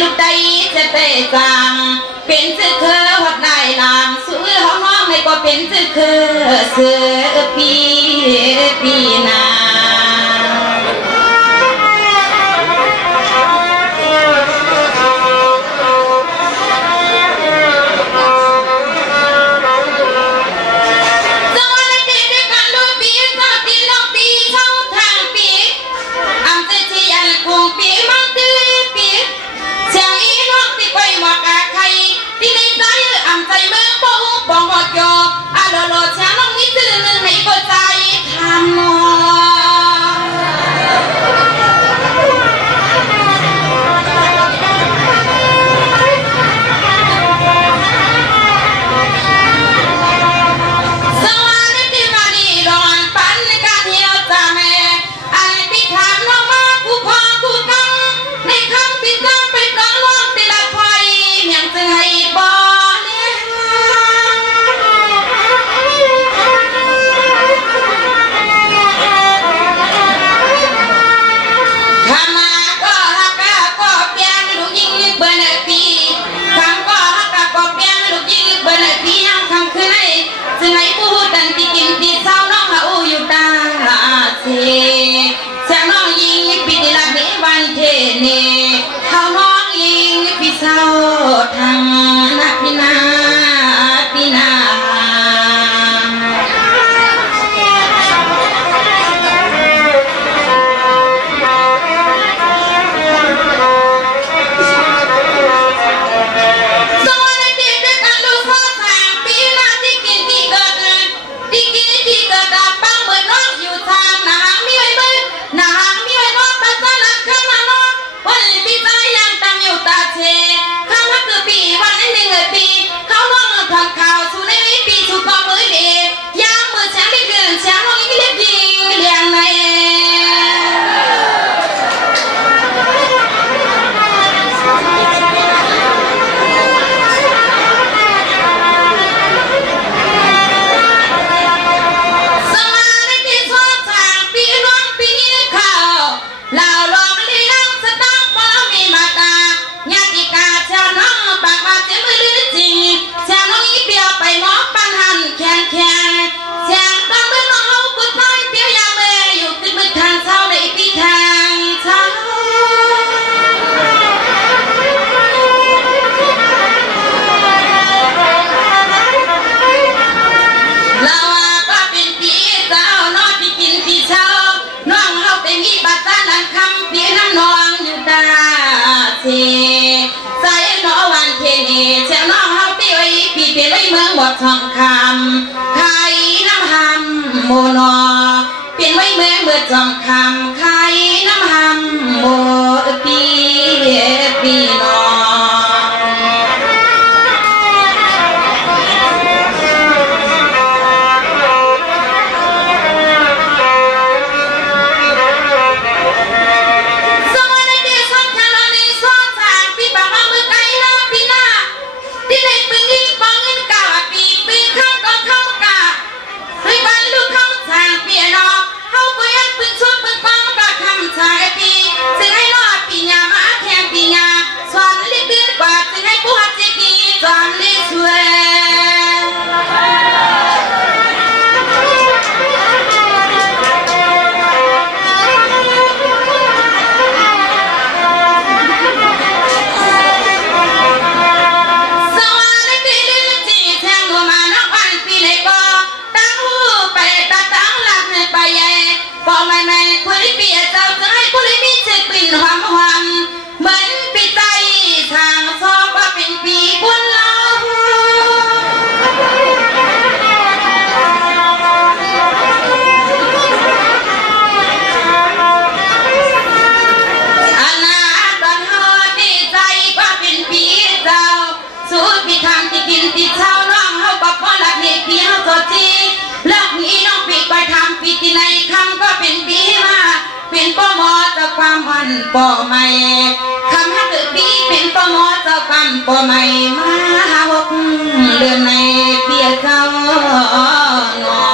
ลูกใดจะได้จางเป็นชื่อคือหัดได้ลางซื้อห้องไม่ก็เป็นชื่อคือเสือปีนาหมดทองคำไข่น้ำหำโมนอเปลี่ยนไว้เมืองเบิดทองคำไข่น้ำหำโมปีนอความหันปอไม่คำฮักปีเป็นปอมอเจ้าคำปอไม่มาหกเดือนในเพียเจ้านอ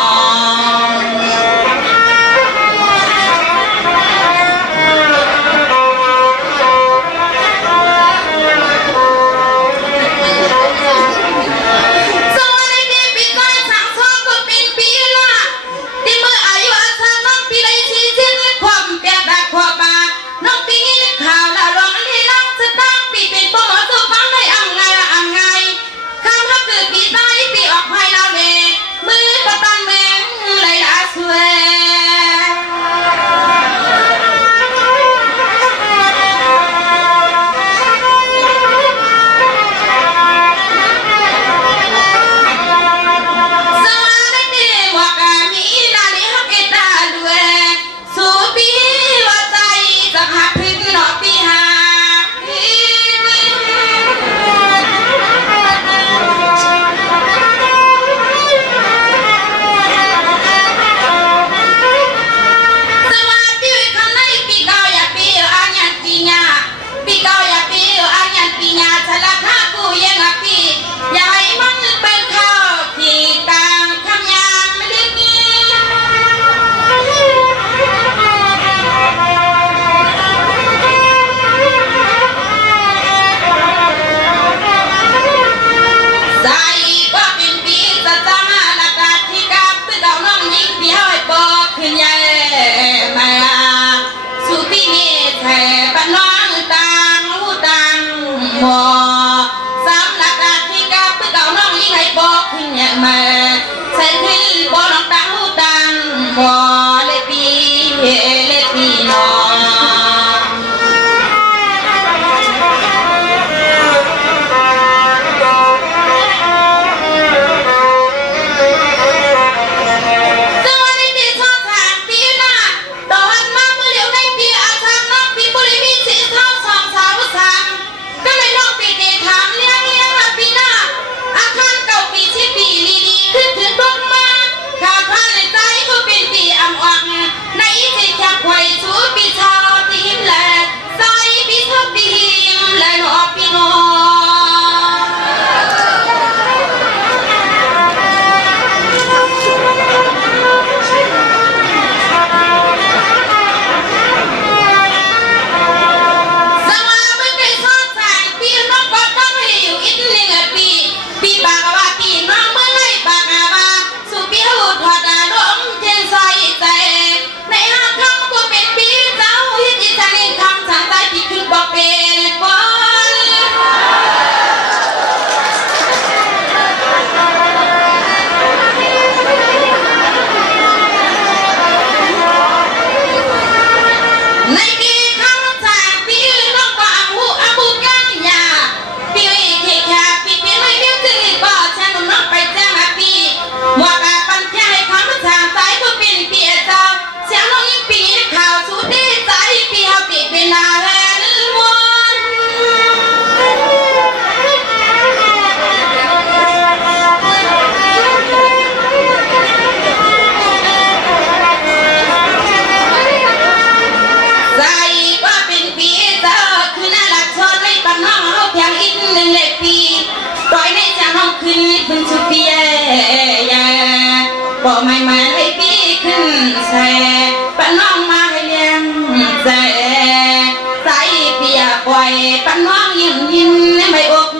บึงสุเปียบ่ไม่มาให้พี่ขึ้นแสปะน้องมาให้เลี้ยงแสใส่เปียปล่อยปะน้องยิ้มไม่อก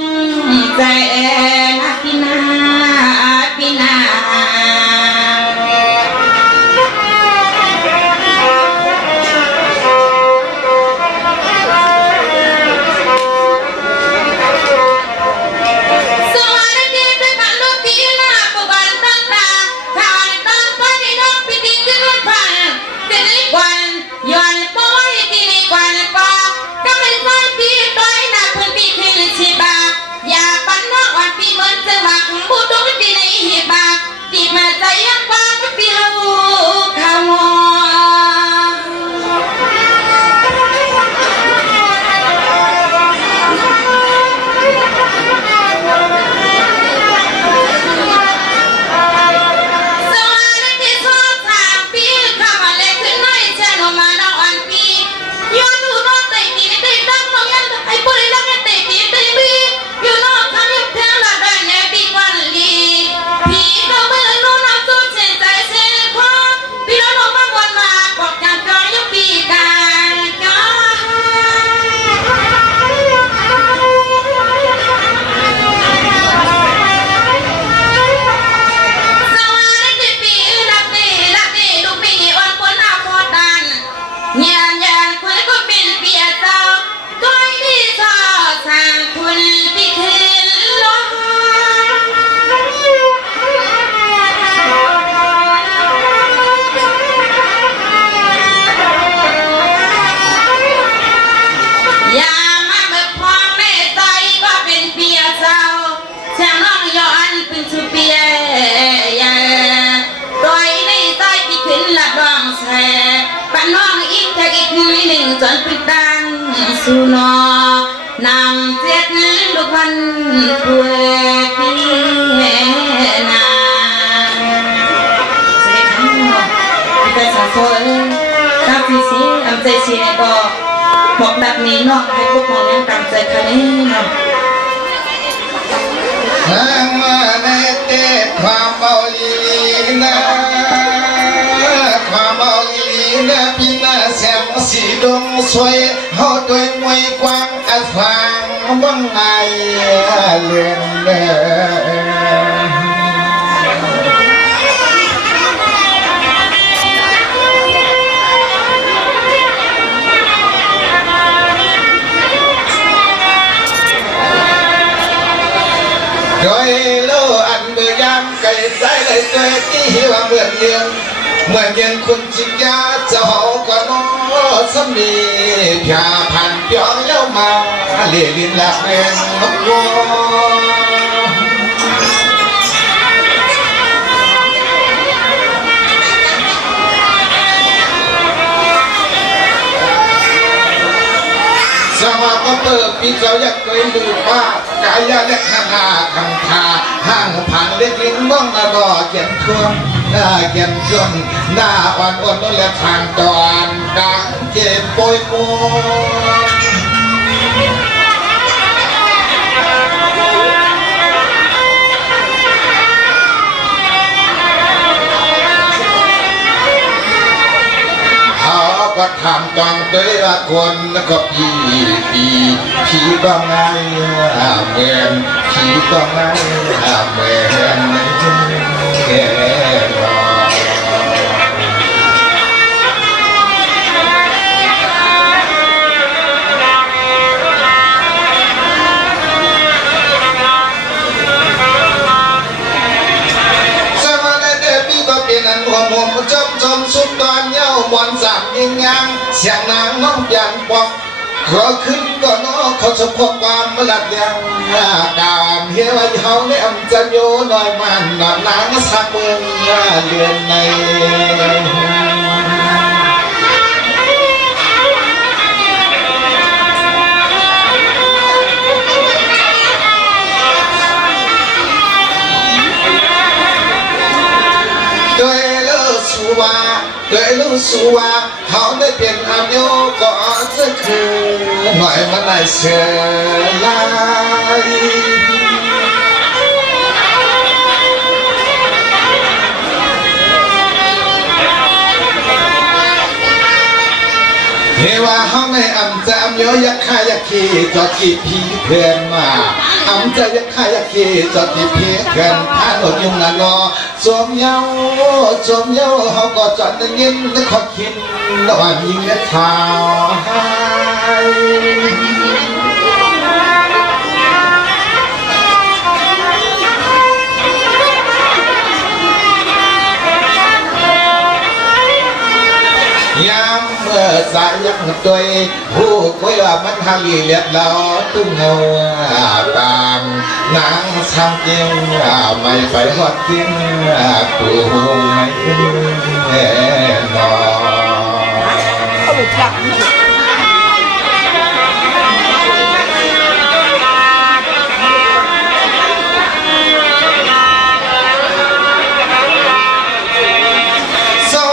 แสนาพี่นาพี่นามาใจยังกว่าไม่เปียวขาวจนปิดดังสู่นอนำเจ็ดลูกพันป่วยพี่นาเสียคำหมดแต่สาวโซ่ถ้าพี่สีทำใจเสียก็บอกแบบนี้เนาะให้พวกมองยังตามใจคันนี้เนาะนางมาในเตะความเมาลีนะความเมาลีนะพี่นาแสงสีดวงสวยเขาด้วยมวยกว้างอัดฟังว่างไงเลื่อนเลื่โดยโลอันเบื่อยามไก่ใจเลยตัวที่ว่าเหมือนเยือนคุณจิกยาเจ้าก็น้อสมีผ่าผ่านเปียงเย้ามาเลี้ยลินละเรียนนกวัวสวัสดิ์ก็เปิดปีเจ้าอยากเคยลืมว่ากายเล็กหน้าคำทาห้างผ่านเล็กลิ้นบ้องระดอเขียนทวนหน้าเขียนชนหน้าอ่อนอ่อนนั่นแหละทางตอนกลางเจ็บป่วยมัก็ทำต้องด้วยว่าคนก็ผีก็ไงเหมือนผีก็ไงเหมือนแก่รอนั่นหัวมุมจมสุดตอนเย้ามวนสามยิงยังเสียงนางน้องยันปอกขอขึ้นก่อนน้อเขาจะพบความมาหลับยังกามเฮียว่าเขาเนี่ยจะโยน้อยมันนอนนางสักเมืองเรือนในด้วยรู้สึกว่าเขาได้เปลี่ยนอายุก็จะคือหน่อยมันได้เสียลาย ห้องในอำจะอำเยอะยักษ์ข่ายักษ์ขี้จอดกี่พีเพื่อนมาอำจะยักษ์ข่ายักษ์ขี้จอดกี่พีเพื่อนท่านหลดยุ่งละงอสวมเย้าเขาก็จอดเงินนึกขอคิดระหว่างยิงและเท้ายามเมื่อสายยักษ์ตัวผู้คุยว่ามันทางอีเลียดเราตุ้งเงาตามนางทำจริงไม่ไปหอดทิ้งกูไม่นอ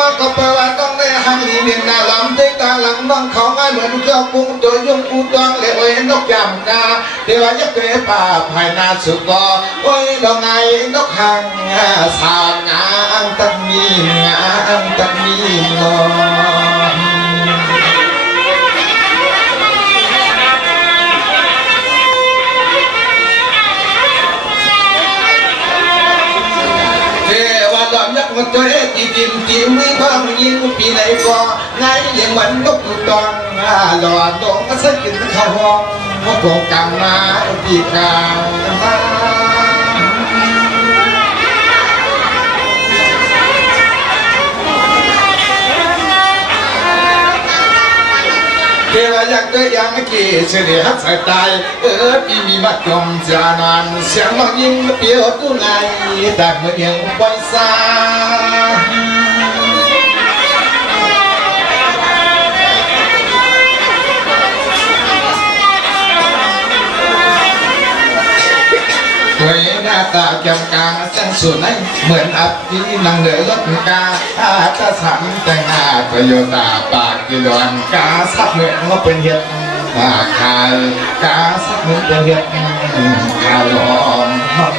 นก็แปลว่าต้องได้หังลีเนียนนาลำได้ตาหลังน้องเขาง่ายเหมือนเจ้ากุ้งตัวยุ่งกูตองเลยโอ้ยนกยำกาเดี๋ยวยักษ์เกยป่าภายนาสุกอโอ้ยดอกไงนกหางสาวงาอังตังมีงาอังตังมีนอดอมยักษ์มันตัวเอ็ดจีมือบ้างยิงปีไหนก็ไงยังมันนกตองหลอดดงก็ใส่กินข้าวห้องก็โกงกังมาปีกลางเทวายักษ์ได้ยังไม่กี่เฉลี่ยหักสายตายปีมีมัดจมจานานเสียงน้องยิ้มเปียวตู้ไหนแต่เมื่อยังปล่อยสาด้วยหน้าตาแก้มกลางแสงสวยเหมือนอับที่นั่งเหนือรถกาตาสันแต่งหน้าประโยชน์ตาปากกิลอนกาสักเหมือนว่าเป็นเห็ดขายกาสักเหมือนเป็นเห็ดขายหอมหอม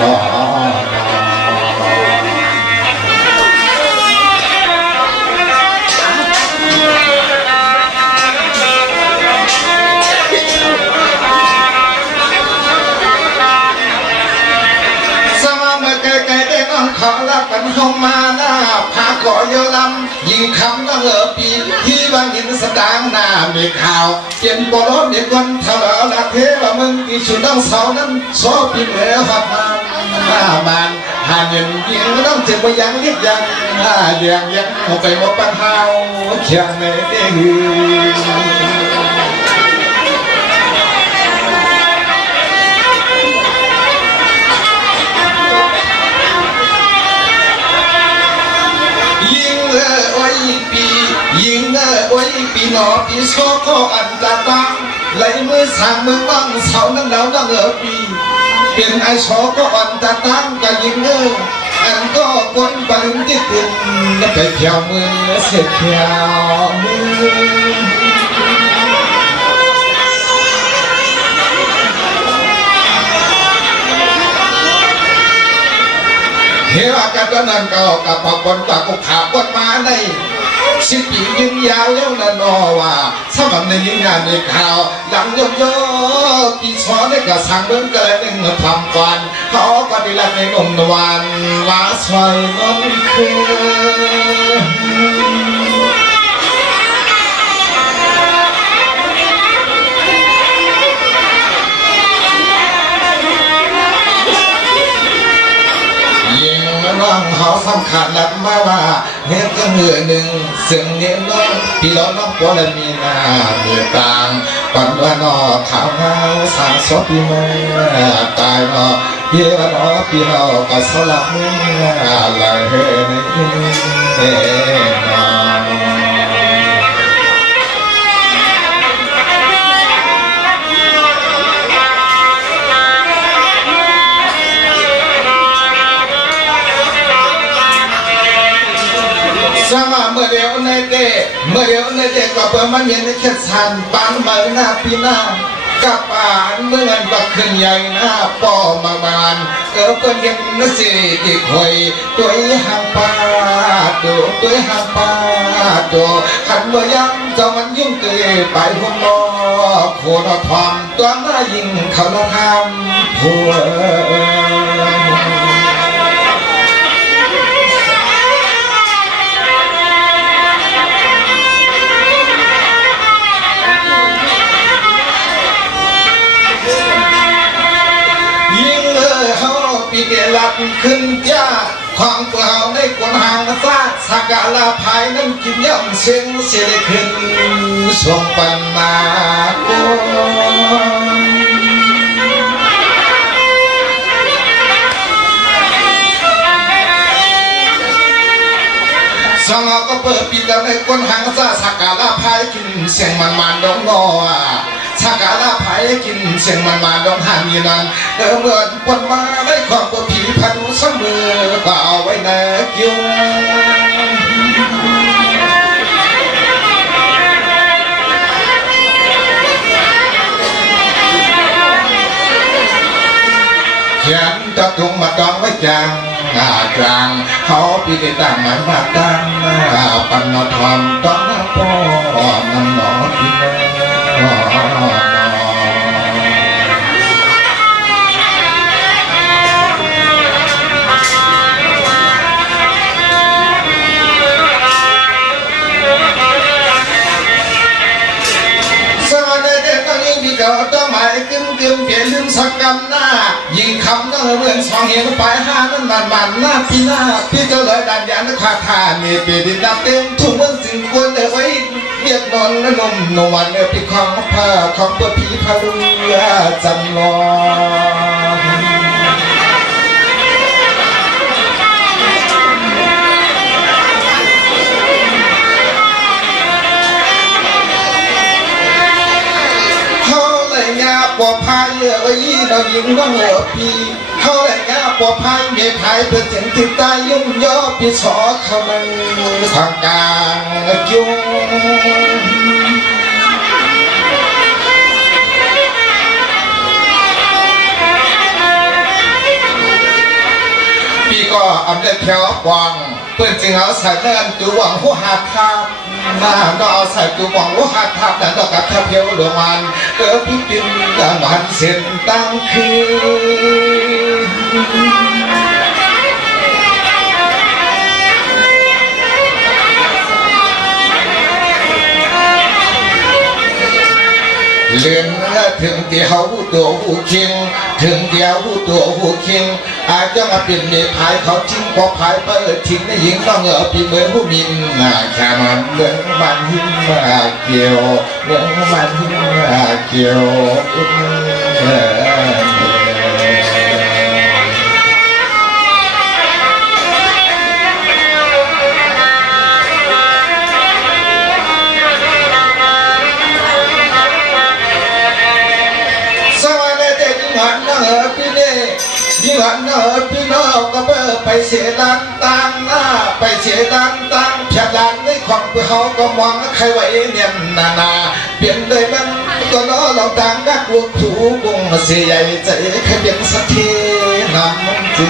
หอมขอรับกันเข้ามาหน้าพาขอเยอะลำยิงคำก็ปีที่บางยินสดางหน้ามีข่าวเปลี่ยนปลดเด็กคนเท่าละเทว่ามึงอีชุดต้องเสานั้นโซปีเหนือหัดมาหน้ามันหาเงินยิงต้องเจ็บไปยังเรียกยังยังเอาไปหมดปัญหาเขียนไม่ได้ยิงโอ้ยปีหนอปีโซก็อันตาตังไหลมือสั่งมือบ้างเสานั่งดาวนั่งปีเป็นไอโซก็อันตาตังก็ยิงอันก็คนบังที่ติดไปเที่ยวมือเสียเที่ยวมือเฮ้ยกันตอนนั้นก็กับพบนตะกุขาบนมาในสิปียิงยาวเย้านันอว่าสมัยในยิงงานในข่าวหลังยกโยปีช้อนได้กับสังเบิ้งกระไรหนึ่งทำก่อนเขาก็ได้รับในนมนวลว่าสวยน้องน้องเขาสำคัญหลักมาว่าเห็นก็เหนือหนึ่งซึ่งเห็นน้องพี่น้องปวดมีหน้ามีตางปันว่านอขาวเงาสางสดพี่เมื่อตายนอพี่ว่านอพี่น้องก็สลับเมื่อไหลเฮนอสมาเมื่อเดียวในเดก็เปิดมันเย็นในแค่สันปันใบหน้าปีหน้า กับป่านเมื่อบักขึ้นใหญ่หน้าป้อมาบานเปิ้นเห็นนสิที่คอยตัวหางปาดูตัวหางปาดูขันเมื่อยังเจ้ามันยุ่งเกยไปหัวมอโคนทอมตัวหน้ายิงเขาละทำผัวปีเดลัดขึ้นจ้าของเปล่าในกวนหางซาสักกะลาภายนั้นกินย่ำเสียงเสียขึ้นสมปันนาโกสองก็เปิดปีเดในกวนหางซาสักกะลาภายกินเสียงมันดองนอสักการะไผ่กินเสียงมันมาดองหามีนันเหมือนปนมาได้ความตัวผีพันเสมอก็เอาไว้ในกิ้วเขียนจับถุงมาดองไว้จังกลางเขาปีได้ตั้งหมายมาตั้งปันนอทอมต้องพ่อนำหนอที่แม่ก็ต้องหมายกึ่งเปลี่ยนลืมสักกำหน้ายิงคำนั่งเรื่องสองเหี่ยวไปห้านั่นมันหน้าพี่จะเลยดันยันขาดทานนี่ปีดินดับเต็มทุ่งเมืองสิ่งควรเอาไว้เรียกนอนและนมนวันเนี่ยปีของผ้าของตัวผีพาลุยจำลองปอพายไว้เรายิงน้องเหลือพี่เขาแหล่งงาปอพายเมียพายเพื่อถึงติดตายยุ่งย่อพี่สอเขามันทางกลางยุ่งพี่ก็อำได้แถวกวางเพื่อนจึงเอาใส่เงินตัวหวังหัวหาทางมาก็เอาใส่ตัวหวังหัวหาทางแต่ดอกกับเพียวดวงมันพี่กินดังวันเส้นตั้งคืนเลื่อนถึงที่เขาตัวหูคิงถึงที่เขาตัวหูคิงอาจจะมาเป็นเมียพายเขาทิ้งพอพายเปิดทิ้งในหญิงต้องปีเมืองผู้มินแค่มันเรื่องมันหิ้งมาเกี่ยวเรื่องมันหิ้งมาเกี่ยวยิ่งหันพี่น้องก็ไปเสียดันตังหน้าไปเสียดันตังเพียดันในของเขาก็มองใครไว้เนี่ยนาเปลี่ยนเลยมันก็น้อเราต่างนักลูกถูกงเสียใหญ่ใจแค่เปลี่ยนสักทีน้ำจื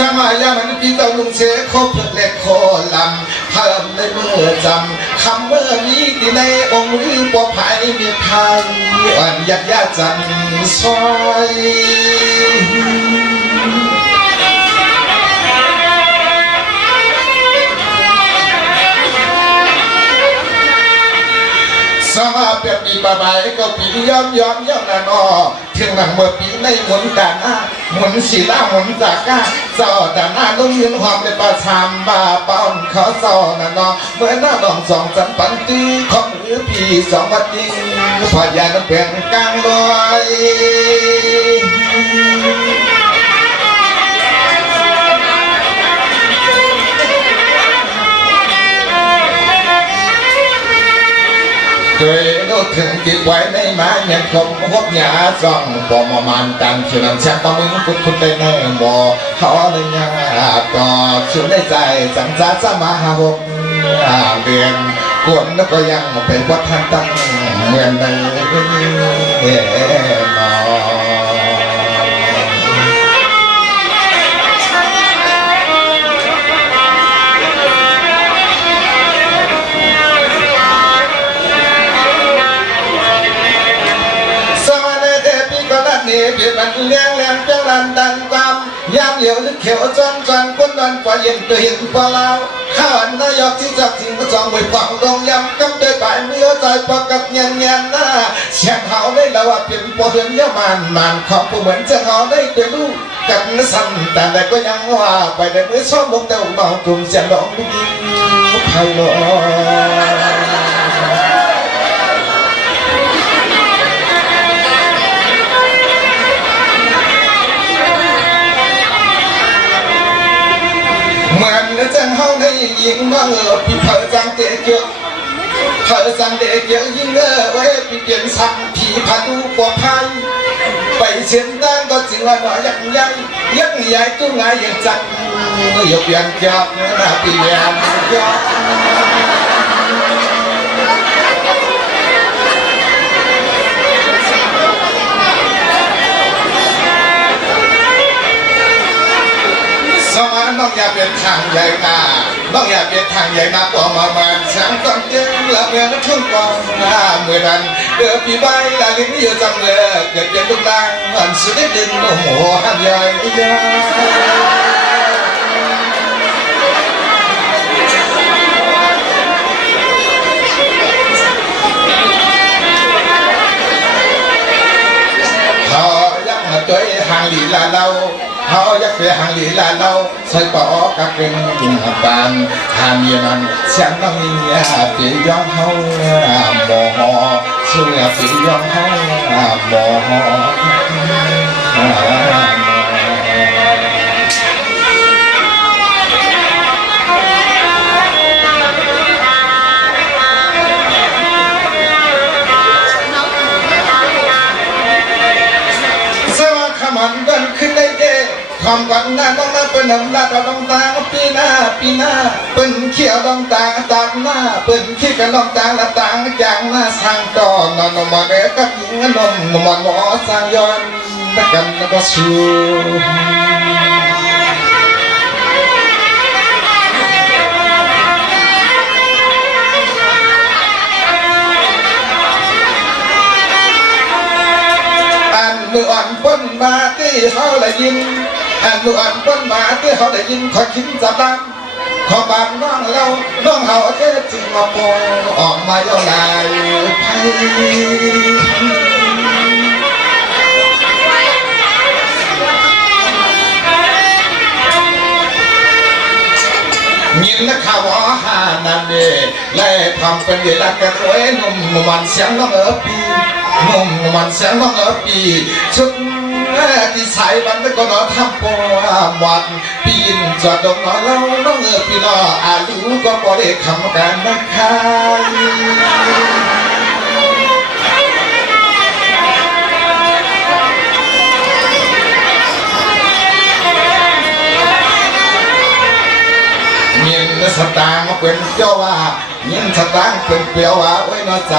สมัยมันพี่ต้องลุงเสียคบเล็กโคลำเพิ่มในเมื่อจำคำเมื่อนี้ที่ในองค์ลือปอภัยมีไทยอ่อนยัดยาจันซอยสมาเปียปีบาบายก็ปีย้อมนานอเที่ยงหลังเมื่อปีในหมุนกันหมุนสีล่าหมุนจากก้าเจ้าแต่หน้าลุ่มยืนหอมในประชามบาป้อนเขาซอนานอเมื่อหน้าดองสองจันปันตีของหรือปีสองวัดยิงพอยาน้ำเปลี่ยนกลางลอยโดย ถึงติดไว้ในไม้เมียนคมพบหยาจ้องปอมมานกันเขียนแชมป์ตมึงคุณได้แน่บ่เขาเลยยังต่อชุดในใจสังสารสมาหกเดือนกวนแล้วก็ยังเป็นวัฒนตั้งเหมือนในนอนี่เปลี่ยนมันเลี้ยงแหลมจังรันดันความยามเหลียวนึกเขียวจนคนนอนกว่าเย็นตัวเห็นพอเราข้าวอันนายกที่จับทิ้งก็จองไว้ฝังลงยำกำเดินไปเมื่อใจปากกับเงียนหน้าเสียงเขาได้แล้วว่าเปลี่ยนพอเดินยามันขอบผู้เหมือนจะเขาได้เป็นลูกกับเนื้อสั่นแต่แต่ก็ยังว่าไปในเมื่อชอบมองแต่มองกลุ่มเสียงร้องลูกยิ้มไพเราะเหมือนจังเฮาได้ยิงว่าพี่เผอจังเตะเกี่ยวเผอจังเตะเกี่ยวยิงไว้พี่เปลี่ยนสั่งผีพาดูปลอดภัยไปเชียนด้านก็จริงว่าหน่อยยักใหญ่ตู้งายยังจังอย่าเปลี่ยนจอบนะเปลี่ยนจอบสมาน้องอย่าเป็นทางใหญ่นาน้องอย่าเป็นทางใหญ่นาตัวมาฉันต้องเต้นละเมื่อทุ่งกองเมื่อนั้นเดือปีใบละลิ้นอยู่จังเลยเกิดเป็นลูกดังหันสุดได้ดึงโอ้โหหันใหญ่เขายังตัวห่างหลีลาเราเขาอยากไปหางหลีลาเราใส่ปอกับเป็นกินหับานทามีนั้นเสียงน้องมีปีย้อนเขาบ่ฮอช่วยปีย้อนเขาบ่ฮอมันกันขึ้นได้เด้ความกันหน้าน้องนั้นเป็นน้ำลาดเราต้องตาปีหน้าเป็นเขียวต้องตาตาหน้าเป็นขี้กันต้องตาละตาจางหน้าสร้างก่อนนอนมาเด็กกับหญิงนมมันหมอสร้างย้อนนักกันแล้วก็สู้มืออ่อนพ้นมาที่เขาได้ยินมืออ่อนพ้นมาที่เขาได้ยินขอคิดจับดังขอบางน้องเราน้องเขาแค่จึงมาปอออกมาเยาลายไพ่ยินนักข่าวหานาเดไล่ทำเป็นเวลากันไว้หนุ่มมันเสียงน้องปีนุ่มมันเสียงน้องปีชุดที่สายวันก็นอทำปอวันปีนจอดดงนอเล่าน้องปีนออายุก็พอได้คำกันนะครับยินสตางค์เป็นเจ้าว่ายินสตางค์เป็นเปียวว่าไว้นอใจ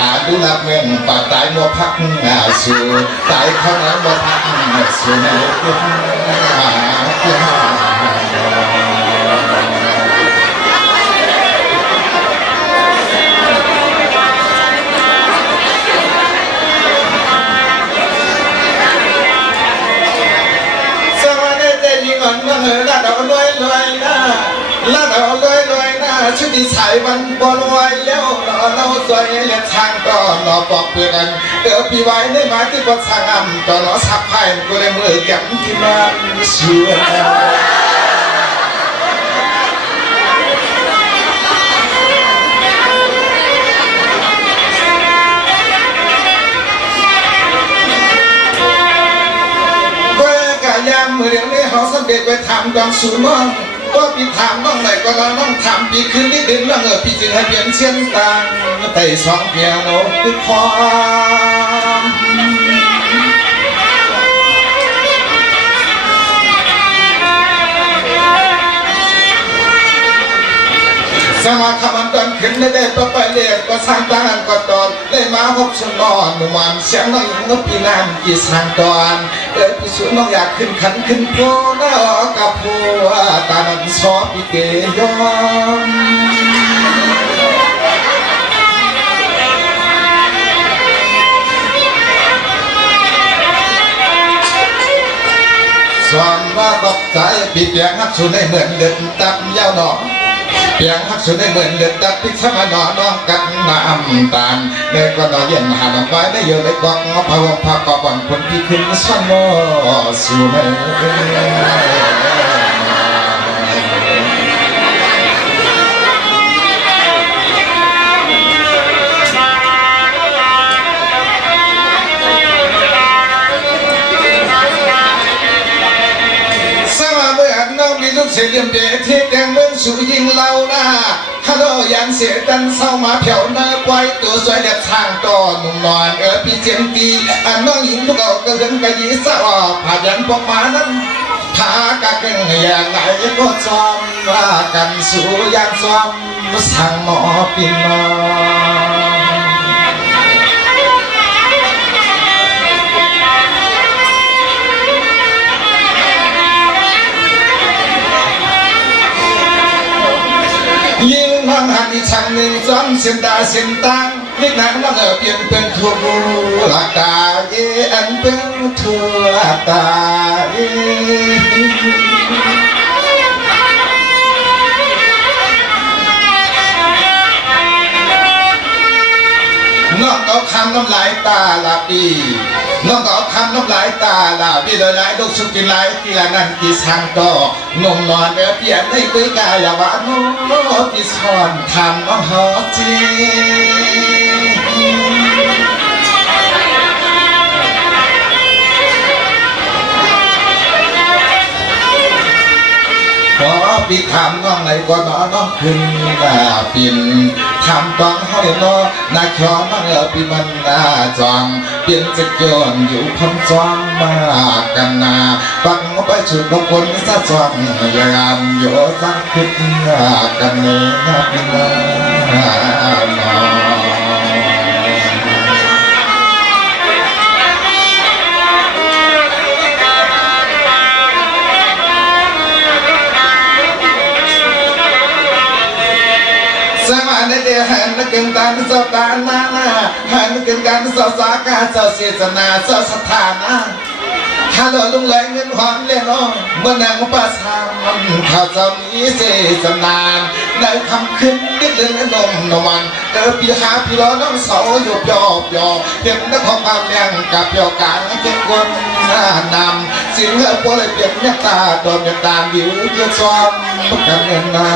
อาดูลับเงินป่าตายบ่พักสู่ตายเขานั้นบ่พักสู่ในสวัสดีเจ้าหญิงอ่อนมาลาดเอาลอยนะลาดเอาลอยนะชุดที่สายมันบอลไว้แล้วเราสวยเลี้ยงทางก็รอบอกเพื่อนปีไว้ได้มาที่วัดสางามก็รอสักไพ่ก็เลยมือแก้มที่มันสวยยามมือเดียวนี้เขาสังเกตไปทำกองสูงมอง ก็พี่ถามน้องหน่อยก็น้องถามพี่คืนนิดนึงน้องพี่จึงให้เปลี่ยนเชียนต่างแต่สองเพียงโน้คือความสมาคมันตอนขึ้นได้ต่อไปเรียกก็สร้างตั้งก็ตอนได้มาพบชนอนหนุ่มเสียงน้องยิงก็พี่น้ำกี่สร้างตอนพี่สุน้องอยากขึ้นขันขึ้นโพน่ากับผัวตาดันซอพี่เกยอนสอนว่าตกใจพี่เปียงฮักสุในเหมือนเดินตับยาวหนอเพียงฮักสุดได้เหมือนเด็ดตัดพิษมานอนน้องกันน้ำตาลเด็กก็นอนเย็นหาน้ำไว้ได้เยอะได้กอกงอพะวงพะกอบอนคนที่ขึ้นซ้อนมอสู่ในน้องมีลูกเสียเลี่ยมเดชที่แดงเมืองสู่ยิงเล่าหน้าฮัลโหลยันเสียดันเศร้ามาเผียวเนื้อปล่อยตัวสวยเด็ดทางต่อหนุ่มนอนพี่เจียมตีน้องหญิงลูกเอากระเด็นกระยีสะออกผ่ายันพวกมานั้นพากะเก่งอย่างไหนก็จอมว่ากันสู่ยันจอมสั่งหมอปินมายิ่งน้องหันอีกชั้นหนึ่งซ้อนเส้นตาเส้นตังนิดหนังน้องเปลี่ยนเป็นทั่วตาอันเป็นทั่วตาน้องเอาคำน้ำลายตาลาปีน้องเอาคำน้ำลายตาลาปีเลยหลายลูกสุกินหลายที่ละนั่นที่ทางต่อนมนอนเปลี่ยนให้กุยกายว่าโน้พี่สอนทำน้องหอจีพอพี่ทำน้องไหนก็น้องขึ้นปิ่นทำต้องห้อยน้อนาคอน้องพี่มันนาจองเปลี่ยนจะโยนอยู่พันจองมากันนาฟังไปชุดคนซะจองยามโยตั้งขึ้นกันเองนาสมาในเดียหันนักเก่งตาสาวตาหน้าหันนักเก่งการสาวสากาสาวเสียสนาสาวสถานะฮัลโหลลุงแรงเงินหอมเล่นน้องเมื่อนางประสานข่าวสามีเสียสนานได้คำขึ้นนิดเรื่องนมนมันพี่หาพี่ล้อน้องเสาหยบยอเปลี่ยนนักของความยังกับเปี่ยวกลางเก็บคนนำสิ่งเหล่าพวกเลยเปลี่ยนยักตาโดนยักตาวิวเพื่อซ้อมกันเงินนา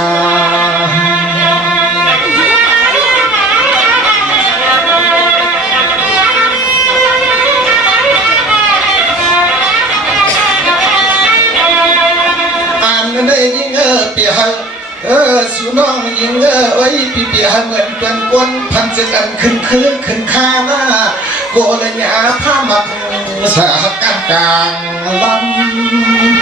ได้ยิงเปียหังสุน้องยิงไว้ปีเปียหังเหมือนเป็นคนพันเจกันขึ้นข้าหน้าโกเลยหยาผ้ามักสากันกลางลำ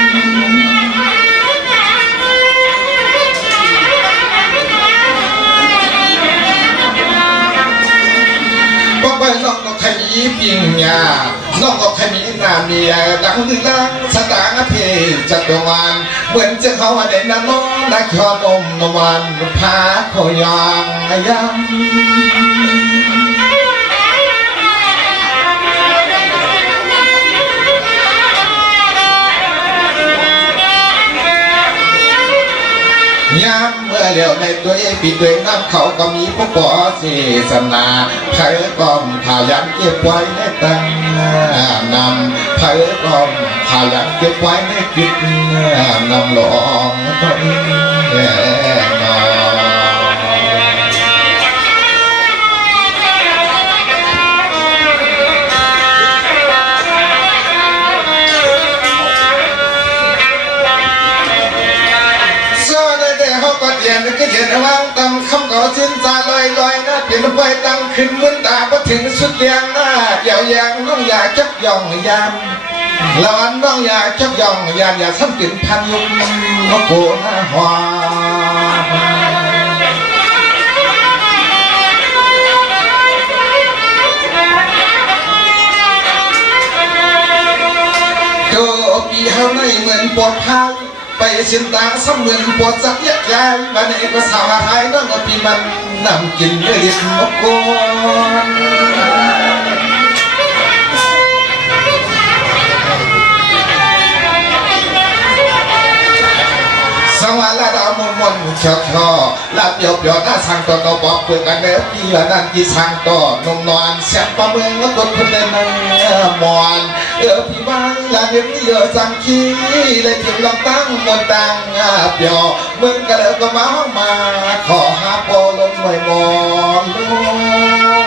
ไปน้องก็ขยี้ปิงยาน้องก็ขยี้นาเมียดังดึงดังสตางเพจักรวาลเหมือนจะเขาว่าได้นาน้องนักชอบอมนวันพาขอยางยำย้ำเมื่อเลี้ยวในตัวปีตัวน้ำเขาก็มีพวกปอเสสนาไผ่ก้อมข่าวยันเก็บไว้ในตังนำไผ่ก้อมข่าวยันเก็บไว้ในกิจนำหลองตัวเองแน่นอนส ย็นก็เย็นวางตำคำก่อจินตาลอยลอยนะเปลี่ยนไปตั้งขึ้นมึนตาพอถึงสุดเลียงหน้าเกี่ยวยางน้องอยากจับย่องยามละวันน้องอยากจับย่องยามอยากทำกินพันยุงมะโกหน้าหวาโยปีเฮาในเหมือนปวดพายไปเส้นทางสำเหมือนปวดสักยักย้ายวันนี้ก็สาวหายน้องก็ปีมันนำกินเรียกนกโกนสวัสดิ์ดาวมนมนเชียวชอลาเปียวเปียวหน้าสังต่อต่อบอกเปิดกันเนื้อปีละนั่นกี่สังต่อนมนอนเสียงประเมืองแล้วกดคนในมือมอนพี่บ้านละเดี๋ยวนี้เยอะจังขี้เลยถึงลำตั้งมนตังเปียวมึงก็เลยก็มาห้องมาขอหาโปลงหน่อยมอนลง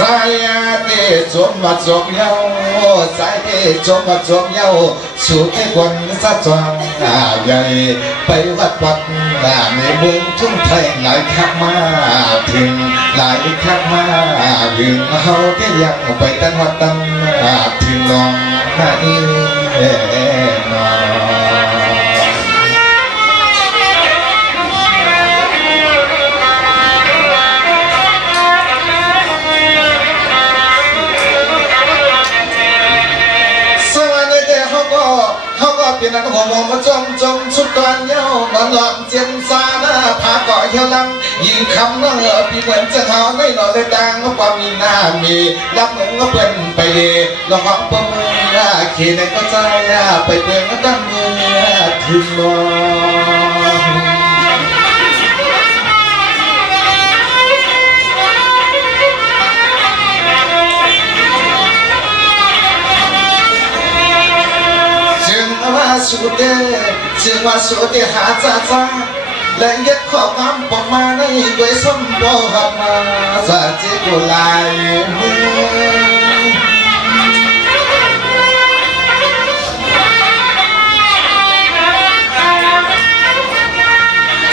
สายเตจมมาจมเยาสายเตจมมาจมเยาสู่ที่คนสะจวงใหญ่ไปวัดในเมืองทุ่งไทยหลายข้ามาถึงหลายข้ามาถึงเขาที่ยังไปตั้งวัดตั้งถึงน้องให้นอเขาก็เป็นนักหัวมองมาจมชุดก่อนเย้านอนหลับเจียนซาหน้าผาเกาะเยาลังยิงคำนั่งพี่เหมือนจะเขาไม่นอนได้ดังก็ความมีหน้ามีรับเหมือนก็เป็นไปเดเราหอบประเมินเขียนก็ใจไปเปลี่ยนก็ตั้งมือถึงมองสุดเดจึงว่าสุดเดหาจ้าจ้าและยึดข้อความปอกมาในด้วยสมบูรณ์มาสะเจกุลายมือ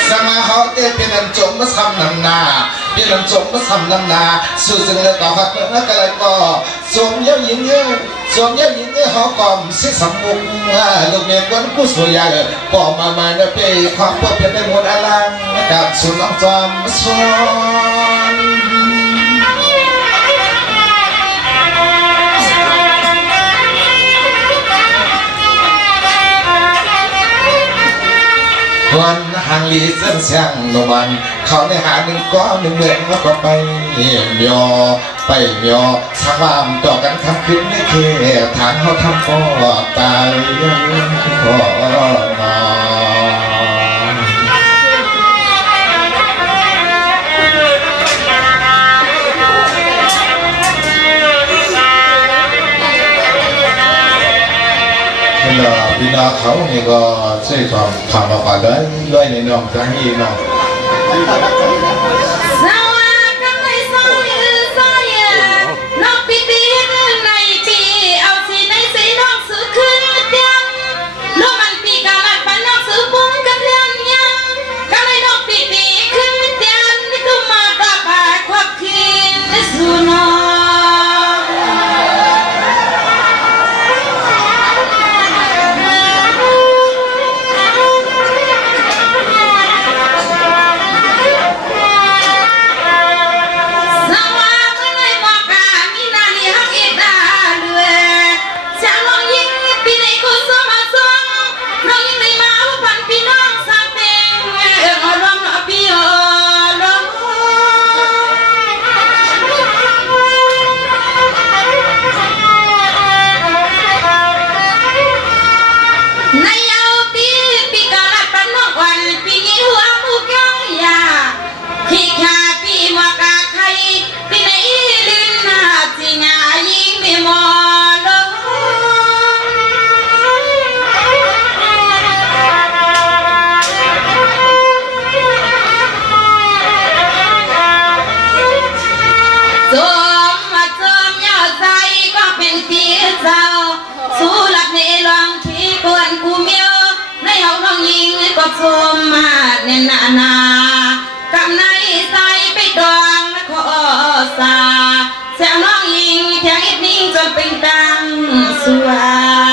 สมาเขาเตเป็นอันจมมาทำนำนาเป็นอันจมมาทำนำนาสู่จึงเลยต่อพักเมื่อก็เลยก็สวมเย้าหญิงเย้าสวมเย้าหญิงเย้าเขากล่อมสิสมุกลูกเมียก้นผู้สวยใหญ่ก็มาเนี่ยไปความเพื่อเป็นในหมดอลังกับสุน้องจอมสวนวันห่างลีเส้นเสียงลงวันเขาในหาหนึ่งก้อนหนึ่งเมืองแล้วก็ไปเมียวไปเมียวสร้างบ้านต่อกันคำคืนไม่เคทางเขาทำก็ตายก็นอนพี่น้องเขาเนี่ยก็ช่วยทำมาก่อนเลยด้วยในน้องจะให้น้องจมมาจ นากำในใส่ไปดองและขอสาแซวน้องยิงแทงอิดนิ่งจนเป็นตังสุวร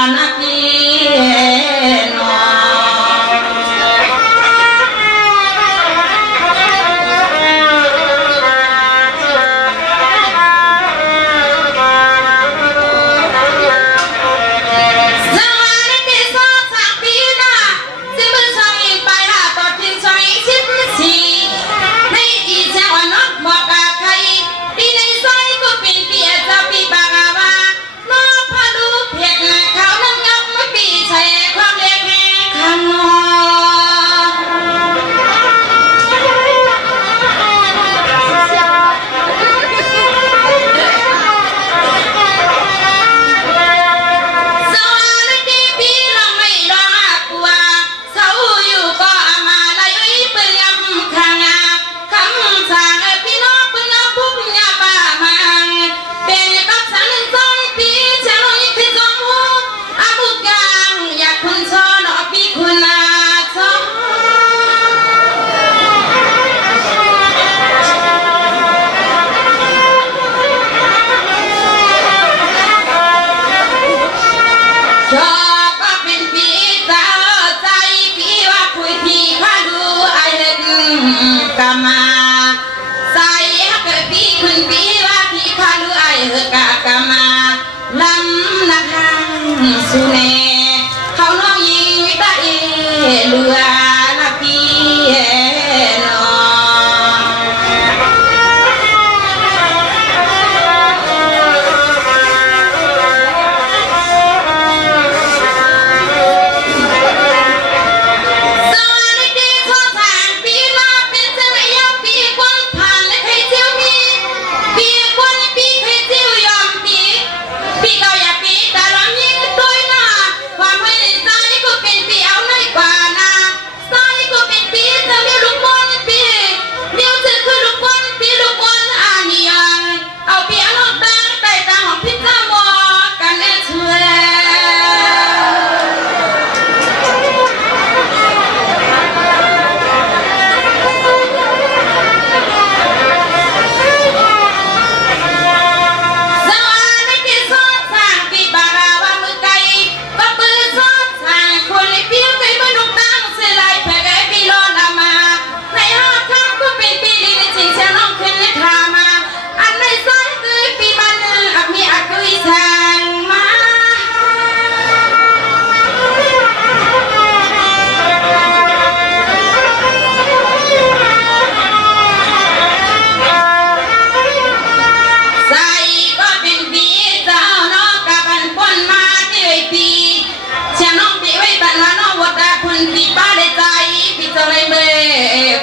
รณกีนอกามาใส่ฮักพี่คุณพี่ว่าพี่พาลูไอเฮกะกามาลำนักฮังสุเนเขาน้องยิงตาเอเลือละพี่นอ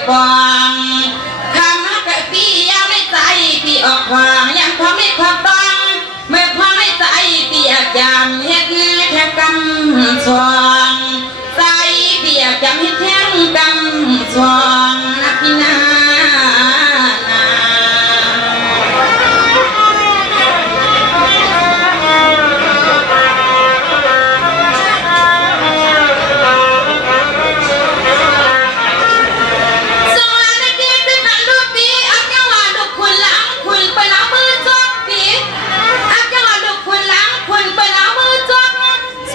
ฟังคำฮักกับพี่ยังไม่ใจพี่ออกวางยังพอไม่ความบังไม่พอไม่ใจพี่อยากจำเฮ็ดแค่กำสวงใจพี่อยากจำเฮ็ดแค่กำสวงนักพี่นา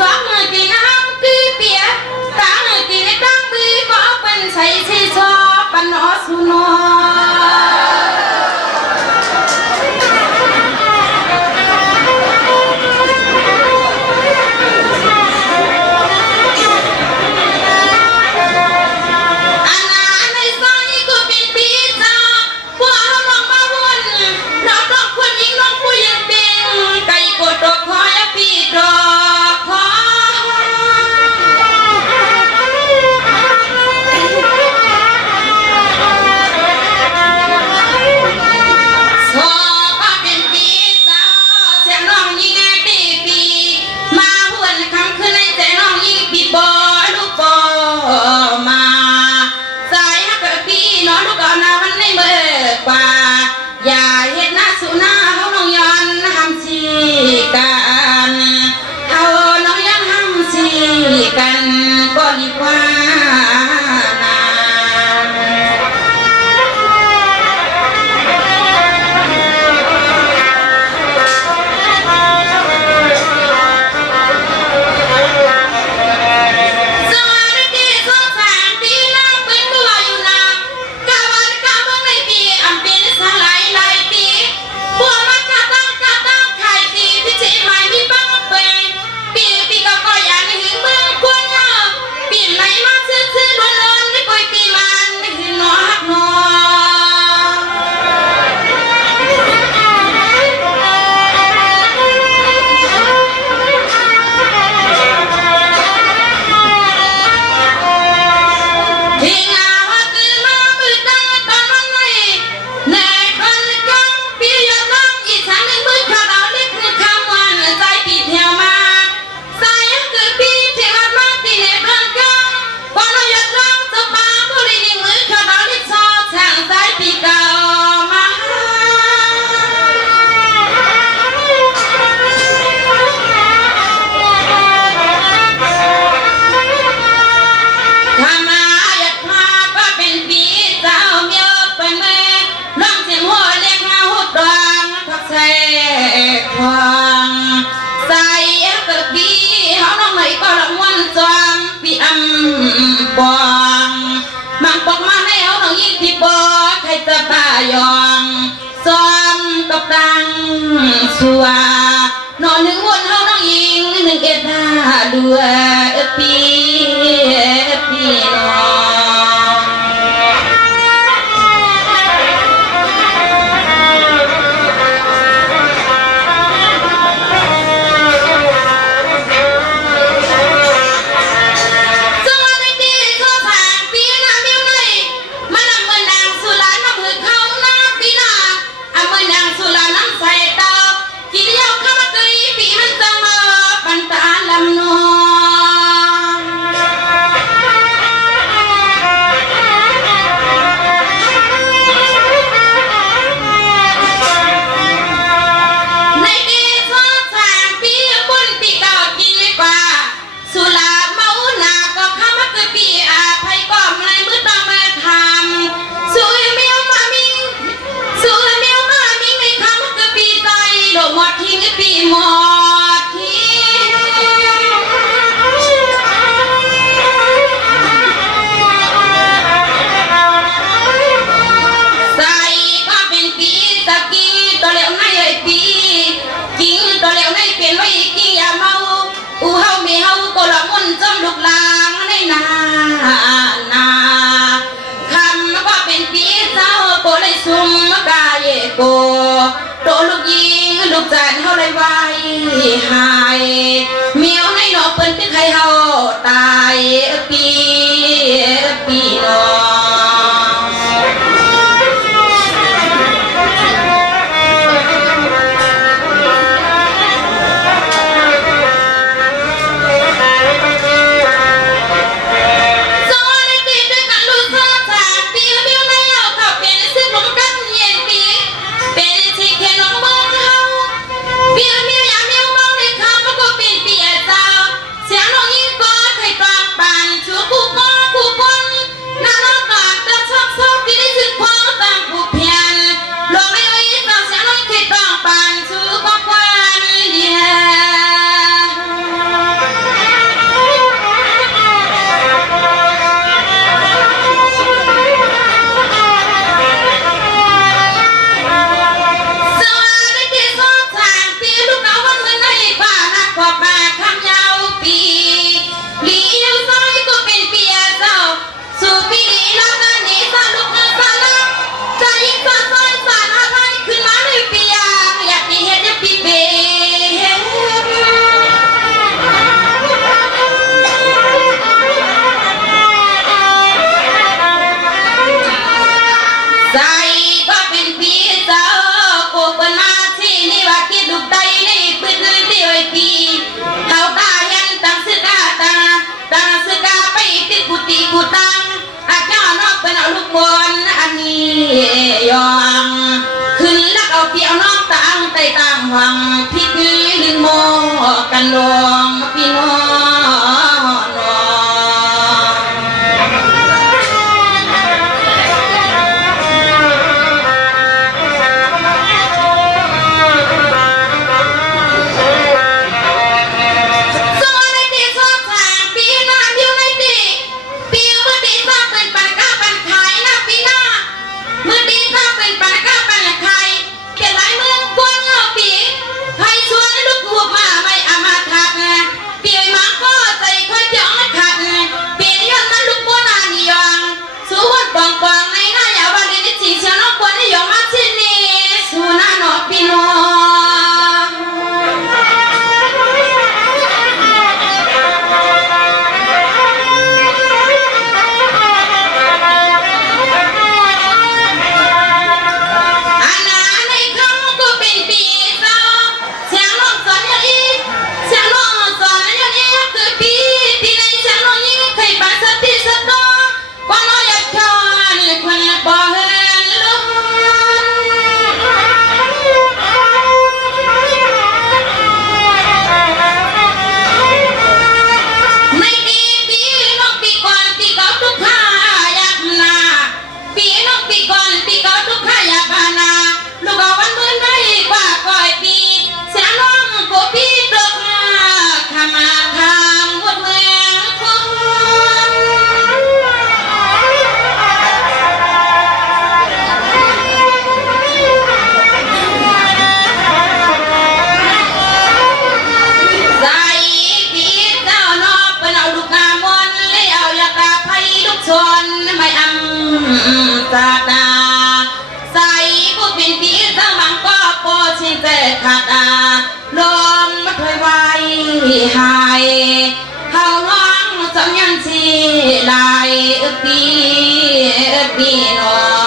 สองมือกี่น้ำ สัวนอนหนึ่งวนเฮาน้องหญิงหนึ่งเอ็ดหน้าด้วยพี่น้องโกโตลูกยิงลูกจานเฮาเลยไว้หายเมียวในนอกเปิ้นเป็นใครเฮาตายปีน้องยองขึ้นลักเอาเกี่ยวน้องต่างไต่ต่างหวังพิกลืมโมกันลงพี่น้องปีใหม่ ปอชิเตขาดาลมมาถอยไว้หายเฮาน้องสองยันชีลายปีนอ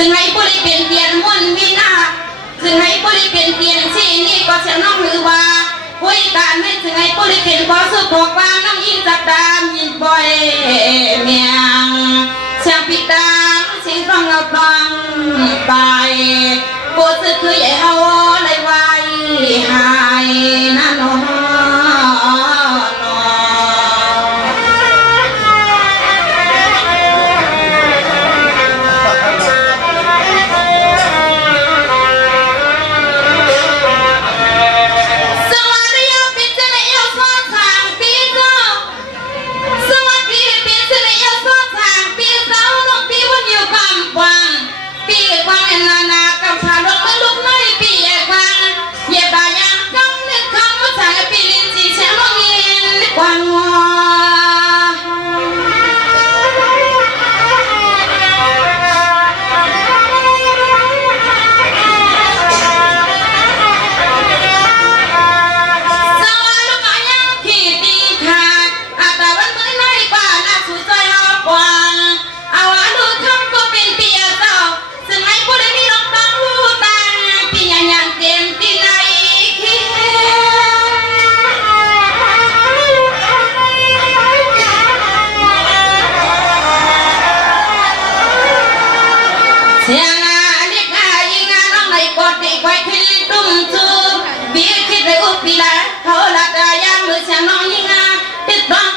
ซึ่งให้ผู้ได้เปลี่ยนเปลี่ยนมนวินาซึ่งให้ผู้ได้เปลี่ยนเปลี่ยนสิ่งนี้ก็เสียน้องหรือว่าคุยกันไม่ซึ่งให้ผู้ได้เปลี่ยนขอสุขบอกว่าน้องยินจักดามยินบ่อยเมียงเสียงพิดางสิ่งฟังเราฟังไปผู้สึกคือใหญ่เฮาเลยไว้หายนั่นน้อง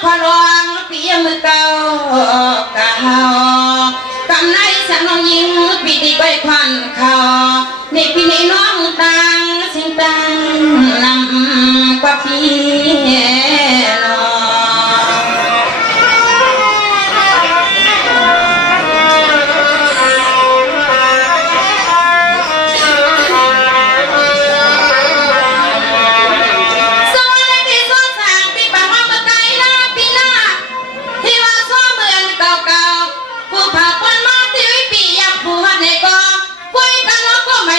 พอรองปีมือเก่ากะเฮากำไรสังน้องยิงปีดีไว้ควันเขาในปีนี้น้องตังสิ่งตังนำกว่าพี่น้อง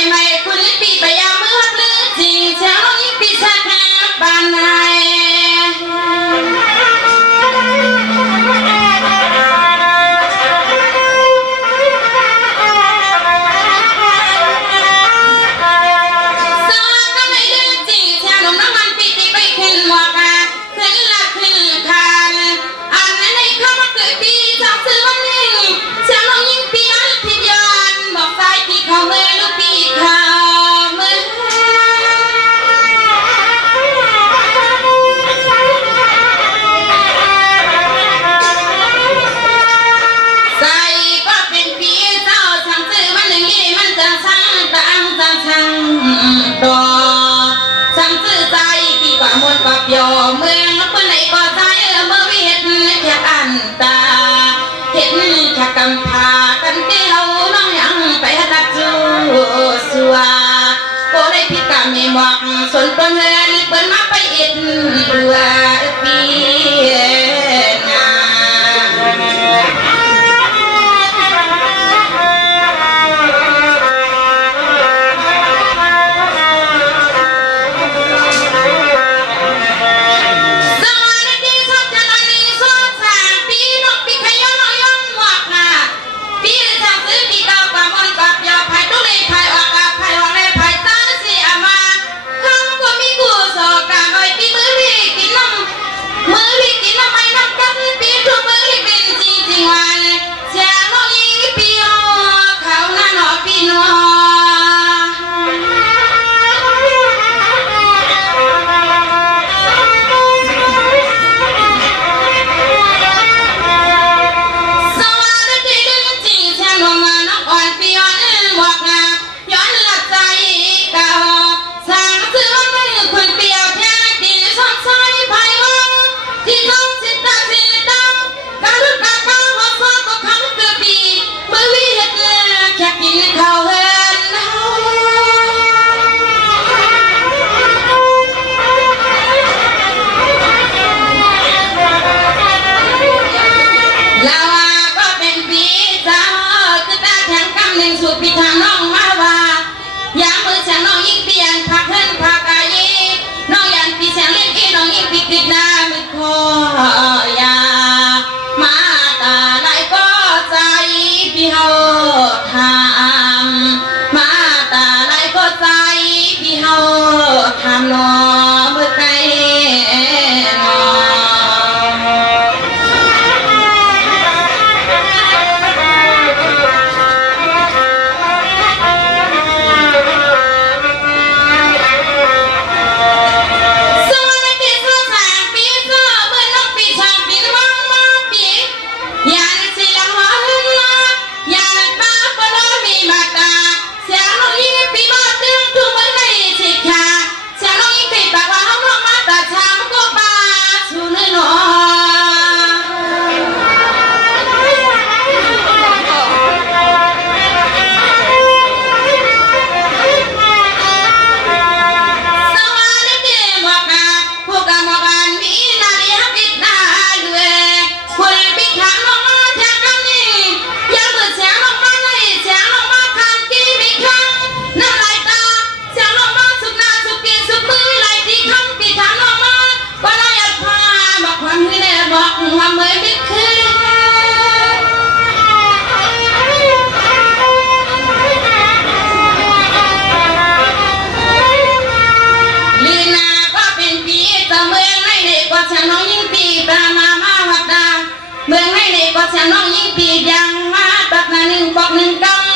ไม่คุณปีไปยามมืดลือจีเช้ายิ่งปีชาแค่ปานไหนสาก็ไม่ลือจีเช้าหนุ่มน้ำมันปีตีไปขึ้นหมวกขึ้นละขึ้นคานอันนั้นในข้ามาเกิดปีสองซื้อวันหนึ่งเช้าน้องยิ่งปีอันพิยานบอกสายปีเขาเมื่อลูกปีเขาสั่งซื้อใจที่กว่ามวลกว่าเปียวเมืองเพื่อนไหนก็ใจเมื่อวิเห็นแค่อันตาเห็นแค่กำพากันเดียวน้องยังไปหัดจูสัวโอ้ได้พิการมีหมอกส่วนตัวเงินเปิ้นมาไปอิดเรือปีนา hoa mới biết khơi Lina có bên phía tờ mương này để có chẳng nói những tỷ ta mà hoạt đà mương này để có chẳng nói những tỷ giang mà bạc là nâng bọc nâng cong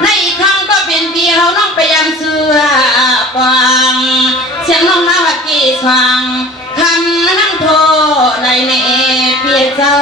này không có bên phía hậu nôngไปยำเสือปางเสียงน้องมาวัดกี่สว่างคำนั่งโทในเนเพียเจ้า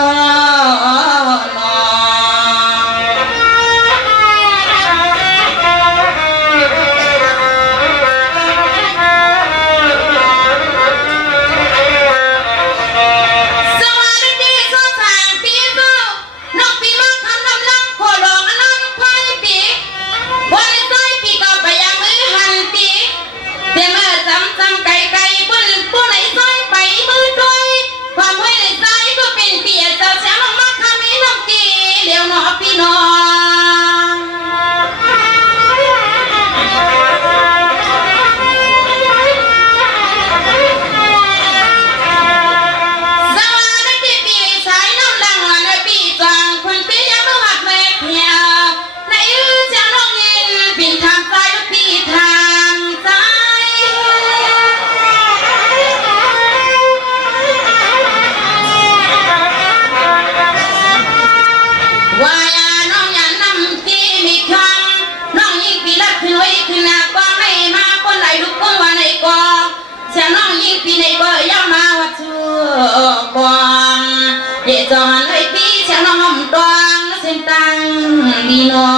ปีในบ่อยามาวัดชัวกวางเย่จอนไอ้ปีเสียงน้องหอมตวงเส้นตังลีนอ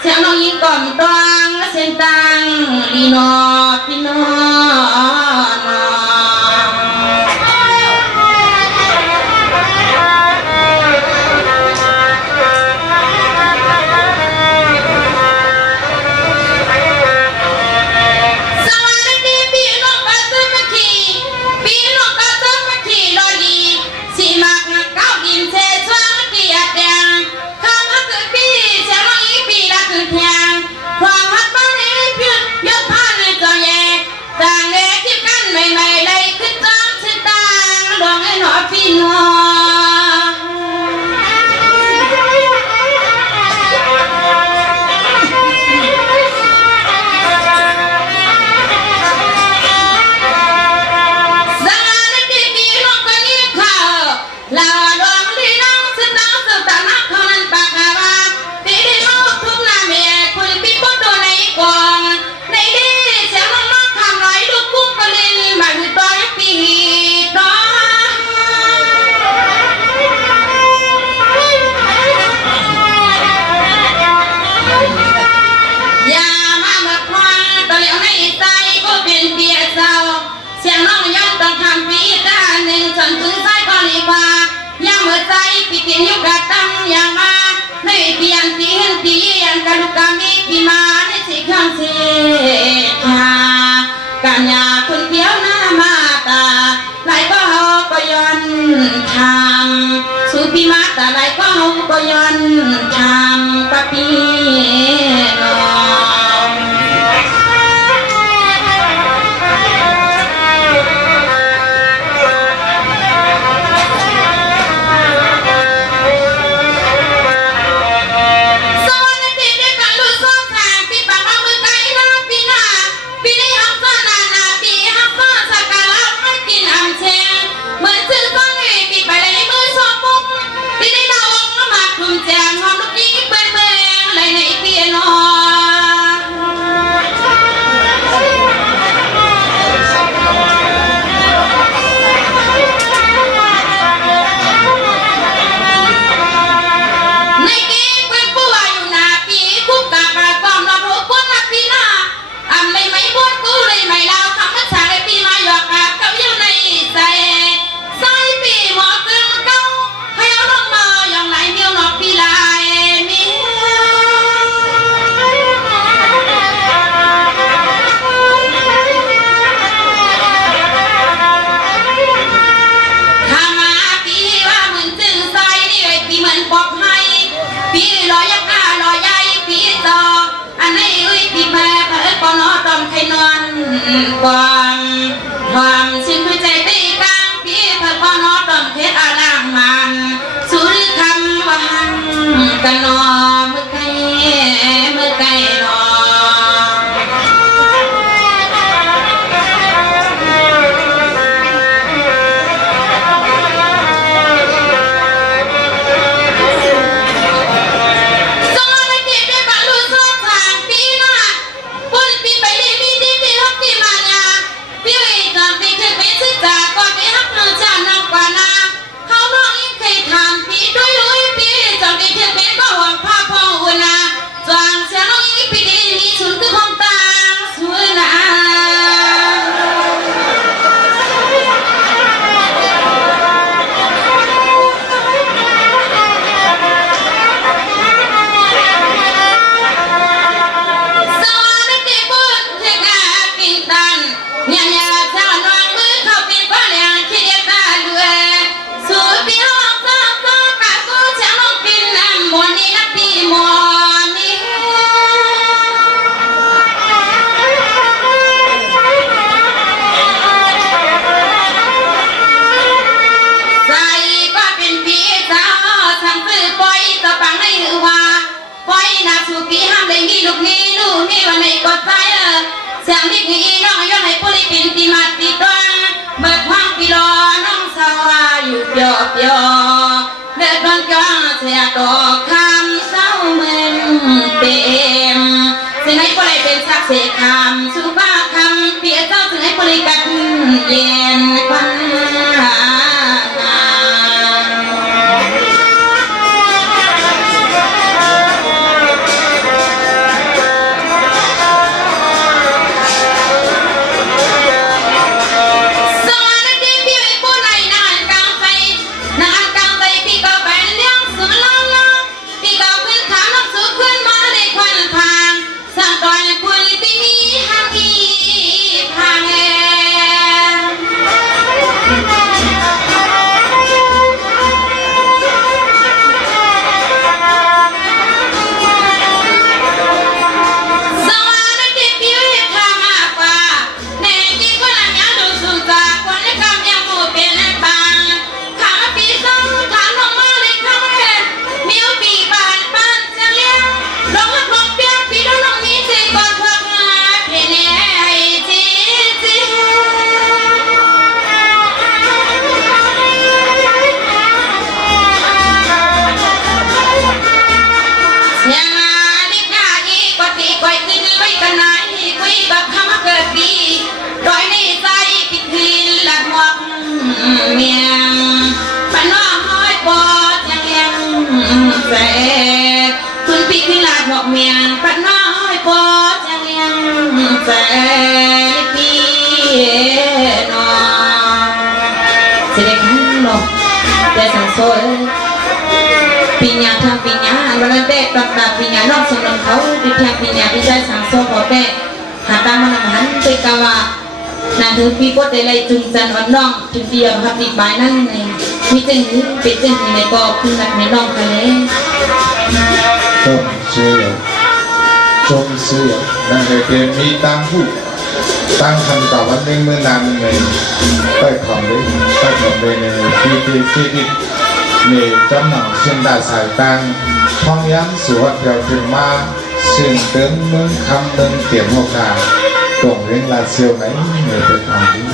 เสียงน้องยิงก่อมตวงเส้นตังลีนอพี่น้องกินยุกะตังอย่างมาในเตียนตีเห็นตีอันกะลูกกะมีปีมาในสิข้างเสียกัญญาคนเดียวหน้ามาตาไหลก็เฮาก็ย้อนทำสู่ปีมาตาไหลก็เฮาก็ย้อนทำปะปีน้องความสิ้นใจตีกลางพี่เธอก็นอตอนเพชรอารามมา กันนอมือไก่นอเสียงที่พี่น้องย้อนให้ผู้ลิปินตีมาตีตรังเบิกห้องปีรอน้องสาวอยู่เปียวเดินบนกลางเสียดอกคำเศร้าเมืองเต็มสิ่งให้ผู้ลิเป็นสักเสกคำสุภาคำเปียเจ้าถึงให้ผู้ลิกัดเย็นควันเมียงปนน้องห้อยปอดยังแสบคุณพี่ขึ้นลาดบอกเมียงปนน้องห้อยปอดยังแสบพี่น้องเสด็จขันหลอกแต่สังโซ่ปีญาทางปีญาวันนั้นเด็กปรับตาปีญานอกสมรมเขาดิแทงปีญาพิจัยสังโซ่ขอแก่หาตามมันหันไปกาวานาถือพี่ก็ได้เลยจุงจันวันน้องจุงเดียวครับอีกใบนั่นเองมีจึงเป็นจึงในก็คือหนักในน้องทะเลต้นเสียจงเสียนั่นเลยเกมมีตั้งผู้ตั้งคันต่อวันหนึ่งเมื่อนานเลยไปขำเลยไปขำเลยในที่ในจำหนังเช่นได้สายตังท้องย้ำสวดเดียวถึงมาสิ่งเติมเมืองคำเมืองเตี่ยมโอกาสตรงเรื่องลาเซียวไหนเหนื่อยเป็นทางนี้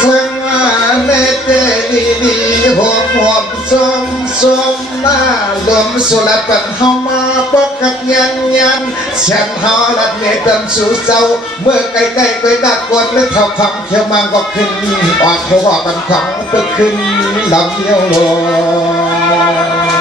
สังอาเนเตลีลีหอมส้มหน้าลมสุรปันเฮามาปกกับยันเสียงเฮาลัดเนตมสู่เจ้าเมื่อใกล้ไปดักกดและเท่าคำเขียวมังก็ขึ้นออกหัวบันขังไปขึ้นลำเดียวลอย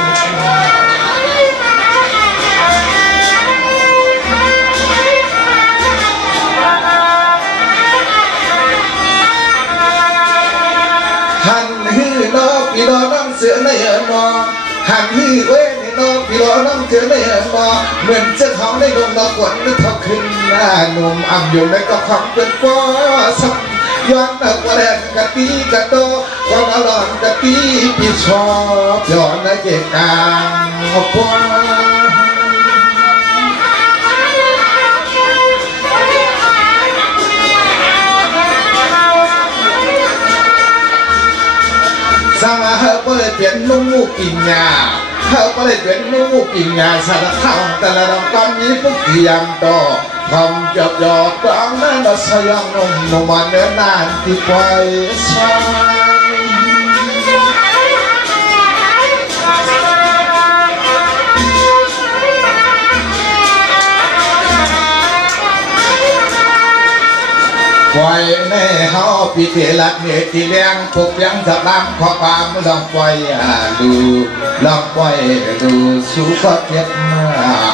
หันฮือน้องพี่น้องน้องเสือในเหินมอหันฮือเว้ยน้องพี่น้องน้องเสือในเหินมอเหมือนเจ้าเขาในดวงดาวกวนนึกเขาขึ้นหน้าหนุ่มอ่ำอยู่ในก็คำเป็นฟ้าสักย้อนนักว่าแดนกะตีกะโตก็มาหลอนกะตีพี่ชอบย้อนในเกกางฟ้า เปลี่ยนนุ่มูปิญญาเขาก็เลยเปลี่ยนนุ่มูปิญญาสารข้าวแต่ละดอกตอนนี้พวกเทียมต่อทำหยอดหยอดกลางนั้นเราสยองนมมันเดินนานที่ไปใช้ไว้ในเฮาปีเตลัดเหตุที่เลี้ยงพวกยังจะตามขอความลองปล่อยดูลองปล่อยดูสู้ก็เก็บมา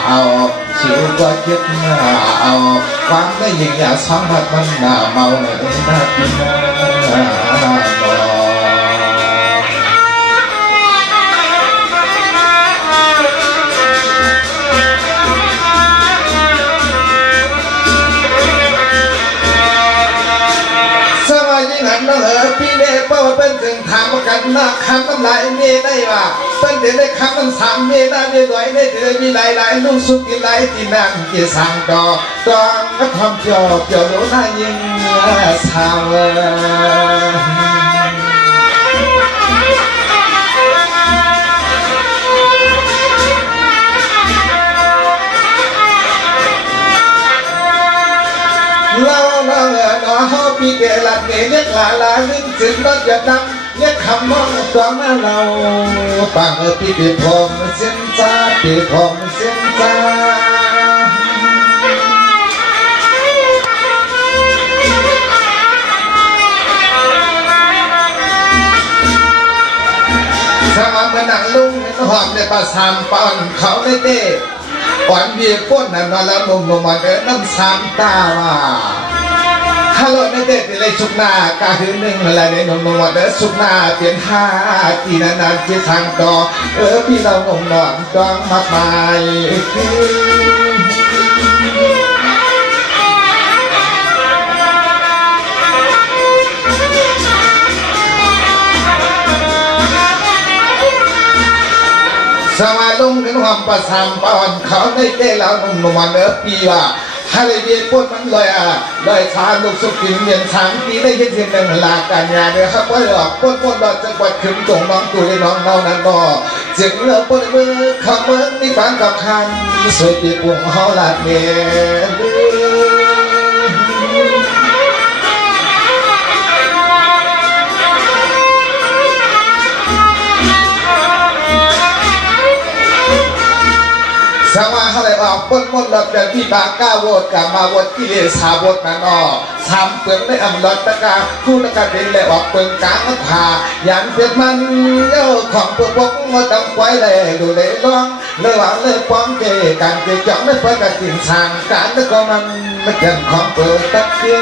เอาสู้ก็เก็บมาเอาความได้ยิ่งอย่าสัมผัสมันหน้าเมาหน้าปีหน้าน้องพี่เด็กเป้าเป็นถึงถามกันนะคำน้ำลายเมย์ได้ว่าเป็นเด็กได้คำน้ำสามเมย์ได้ด้วยได้ได้เดือมีหลายลูกสุกินหลายที่นั่งที่สั่งต่อตอนก็ทำเกี่ยวรู้น่ายิงสาวเราปีเกลัดเกเรียกลาลึกถึงรถยนต์เรียกคำมองสองเราปังปีเกพองเส้นจ้าปีพองเส้นจ้าสมัครมาหนังลุงหอมในป่าสามปอนเขาได้เต้อ่อนเบียร์ก้นนั่นมาแล้วนมมันน้ำสามตาว่าฮัลโหลในเด็กเลยสุกนาการถือหนึ่งอะไรในนมวันเด้อสุกนาเปลี่ยนห้าที่นานๆที่ทางต่อพี่เรานมนอนจ้องมากมายสมาลงกันความประสามปอนเขาได้เต้เรานมวันเด้อพี่ว่าฮาเลเดียปนมันเลยขาลูกสุกินเย็นสามปีได้ยินเสียงหนึ่งลาการงานเลยครับว่าหลอกปนเราจะกวาดขึ้นตรงน้องตัวน้องเรานั้นก็เสียงเลือปนมือเขาเมืองนี่ฟังกับคันสวยปีปุ่งเขาลาดเมียสว่าเขาเลยออกปนเราเป็นที่บางก้าวโวดกับมาโวดกิเลสาโวดนั่นอ๋อสามเปลืองได้อำลอดตะกาคู่ตะกาเป็นเลยออกเปลืองกลางก็ผ่ายันเป็นมันเย้าของตัวพกมาตั้งไว้เลยดูเลยร้องเลยหวังเลยป้องเกการเกจ่องไม่เปิดการกินสางการแล้วก็มันไม่เกินของเปิดตะเกีย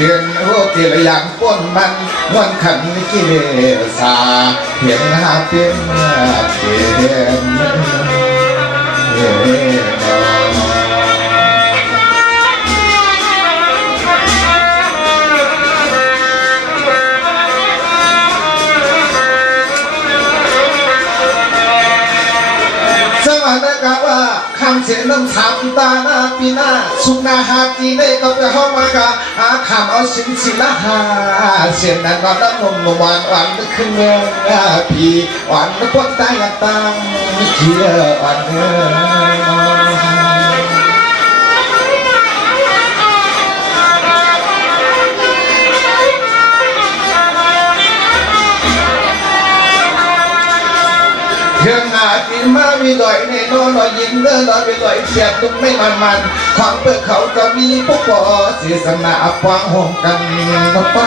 เพียงโอ้ที่ละอย่างป้นมันวันขันกิเลสาเพียงหาเพียงเพียงคำเสียงน้ำสามตาหน้าปีหน้าสุนาหาตีเล่ก็ไปเข้ามากะหาคำเอาสินศิลหาเสียงนั้นก็น้ำนมหวานหวานขึ้นเมืองพี่หวานพวกตายตังเที่ยวหวานเรื่องอาทิตมาวิลอยในนอนลอยยิ้มเดินลอยไปลอยเสียบตุ้มไม่มันความเปิดเขาจะมีพวกปอเสียสนาปวางห่วงกันนะป้า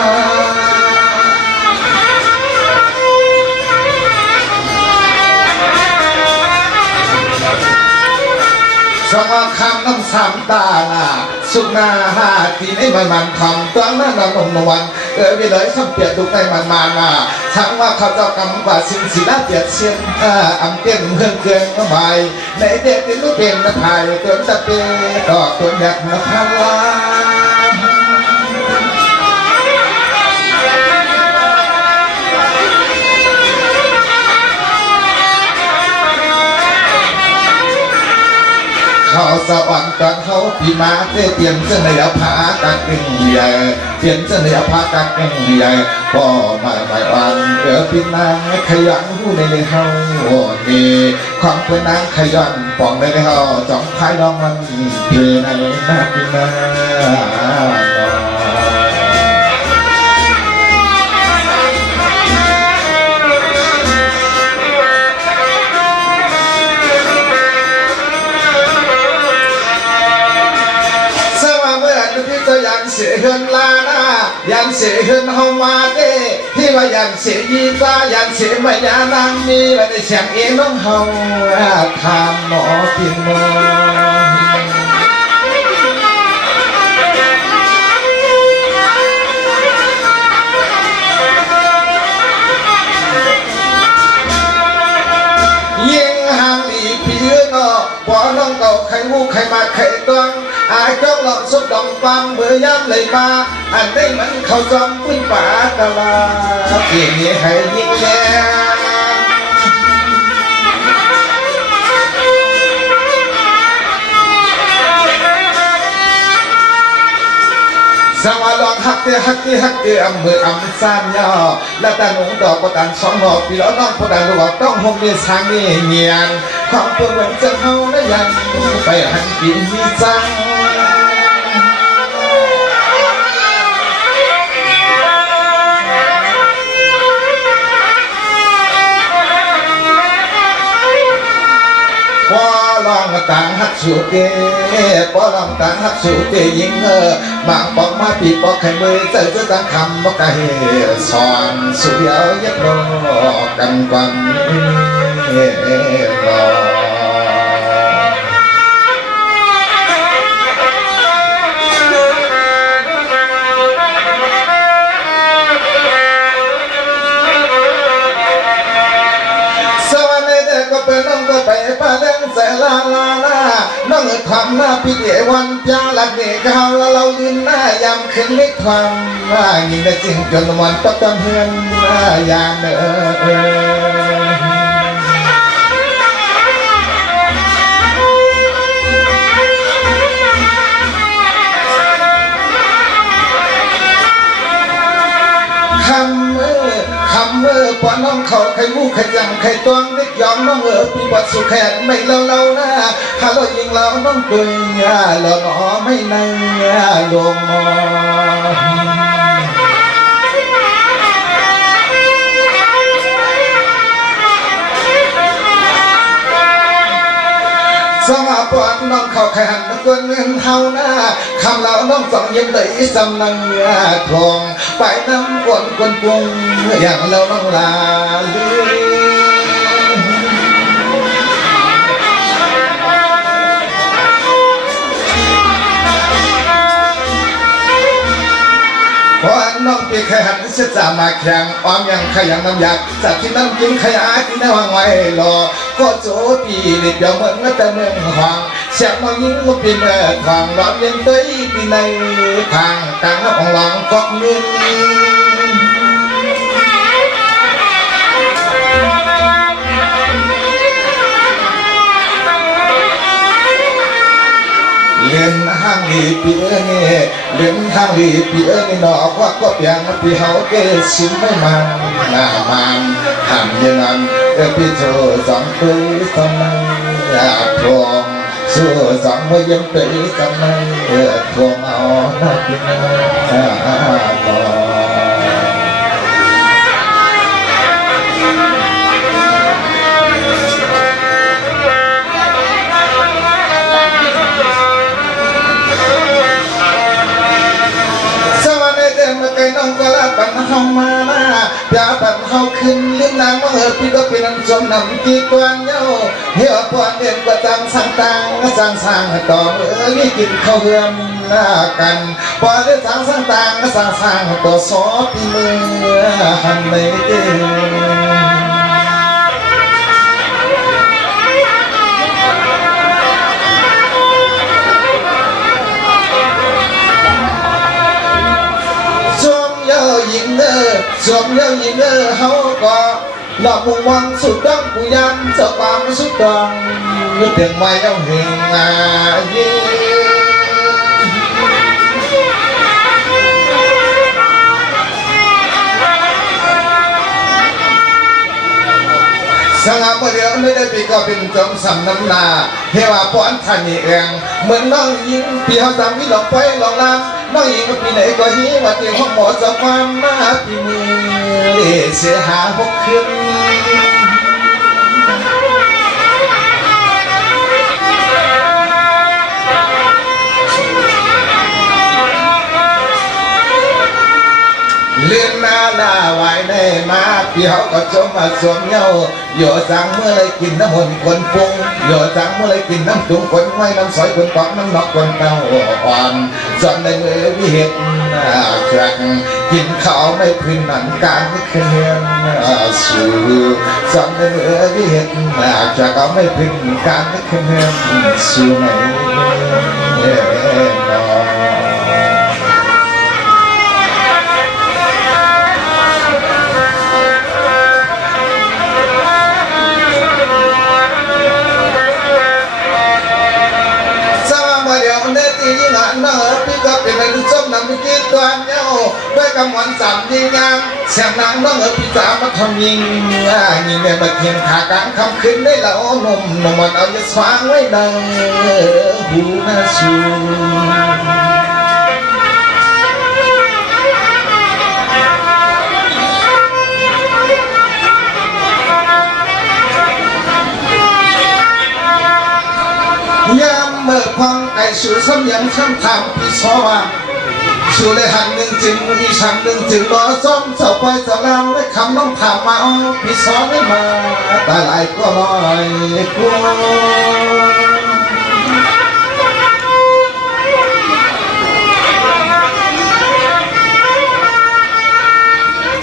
สมาคำน้ำสามตาหน้าสุนาหาที่ในมันทำตั้งนั้นนมวันวิเลยสัมเปียตุกในมันทั้งว่าเขาเจ้ากำว่าสินศิลาเปียเชียนอำเตียนเมืองเกินก็ไม่ในเด็กที่ลูกเป็นนักไทยเกินตะเปียดอกตัวอยากนักพลา อ่อนตอนเขาปีมาเปลี่ยนเสนอพากันเองใหญ่เปลี่ยนเสนอพากันเองใหญ่พ่อมาใหม่วันปีนางขยันหูในเฮาเฮความเป็นนางขยันปองในเฮาจ้องพายน้องมันเพื่อในหน้าปีนายันเสียเฮือนลาหน้ายันเสียเฮือนเฮามาเด้ที่ว่ายันเสียยีตายันเสียมายานางมีว่าได้เสียงเองน้องเฮาทานหนอกินหนอยิ่งห่างอีพี่เนาะบ่น้องเก่าใครงูใครมาใครต้องอายจ้องหลอกสุดดองฟังเมื่อย้ำเลยมาอันได้มันเข้าจอมพื้นป่ากะลาเกี่ยงให้ยิ่งแย่สวัสดีฮักเตอำเภออำซานยอและตาหนุ่งดอกประดันสองหอกพี่น้องน้องประดันลูกต้องหงเดียสางเงียนความเพื่อเหมือนจะเฮาและยังไปหันกินมีจังพอลองต่างฮักสุเกพอลองต่างฮักสุเกยิงบางปอกมาปีปอกไข่มือเจอต่างคำบอกไก่สอนสุเดียวยักรอกันกวันรอก็เป็นน้องก็ไปป้าเล่นเสลาลาลาน้องทำหน้าพิธีวันยาลักเด็กเขาแล้วเรายืนหน้ายำขึ้นเล็กทางยิ่งได้จริงจนวันต้องจำเฮือนยามคำมือปอน้องเขาใครงูใครจังใครตวงเล็กยอมน้องพี่บดสุแขนไม่เล่านะฮัลโหลยิงเราน้องตุยเราหนอไม่ในลงสมาปอนน้องเขาแข่งเกินเงินเท่าหน้าคำเราน้องสองยิ้มได้สำนังทองไปน้ำกวนกวนปรุงอย่างเราน้องลาลืพอน้องปีแข่งเสียสามาแข่งอ้อมยังขยันน้ำยาจากที่น้ำกินขยะที่น้ำวางไว้รอก็โจปีนิดเดียวเหมือนแต่เมืองหางเสียงน้องยิงก็ปีนทางร้อนยังเต้ยปีในทางกลางของหลังก็เงินเล่นห้างลีปีนี่เล่นห้างลีปีนี่นอกว่าก็เปียงปีเฮาเกสิไม่มันหน้ามันทำยังไงพี่โจสองปีสมัยทวงสู้สองมือยังปีสมัยทวงเอาหน้าพี่น้าน้องก็ละปันเฮามาหน้าอย่าปันเฮาขึ้นลิ้นนางว่าพี่ก็เป็นน้ำจมน้ำกี่กวนเย้าเหี้ยปวนเด่นประจำสั่งต่างสร้างต่อนี่กินข้าวเฮือนหน้ากันพอได้สั่งต่างสร้างต่อซอพี่มือหันในเด้สวมเย้ายิงเฮาก็ หลอกมุงวังสุดดังผู้ยันเจ้าความสุดดังนึกถึงไม่ต้องเห็นเย่สง่าเมื่อเดียวไม่ได้ปีก็เป็นจอมสำน้ำนาเทวาป้อนท่านนี่เองเหมือนน้องหญิงพี่เขาสามีหลอกไปหลอกลำน้องหญิงปีไหนก็ฮีว่าที่ห้องหมอจะความหน้าปีมือเสียหาหกขึ้นเลื่อนหน้าลาไว้ได้มาพี่เขาก็จมมาสวมเงาโยจังเมื่อไรกินน้ำมันคนปรุงโยจังเมื่อไรกินน้ำตุงคนไว้น้ำสอยคนกอกน้ำนอกคนเต้าอ่อนจอนในมือวิเหตุครั้งกินข้าวไม่พื้นหนังการไม่เคยสู่จอนในมือวิเหตุจะก็ไม่พื้นการไม่เคยสู่ไหนนอพี่ก็เป็นอะไรส้มน้ำกินตัวเนี้ยด้วยกำวันสามยิงยังเสียงนางน้องพี่จ๋ามาทำยิงยิงในบัดเทียนขากลางคำขึ้นได้แล้วนมมันเอาจะสว่างไว้ในหูน่าสูยามเมื่อพังไก่สูซ้ำยังช้ำทำพี่ซ้อว่าสูได้หันหนึ่งจึงมีฉันหนึ่งจึงรอซ้อมเสาไปเสาแล้วได้คำน้องถามมาพี่ซ้อไม่มาตาไหลก็ลอยกลัว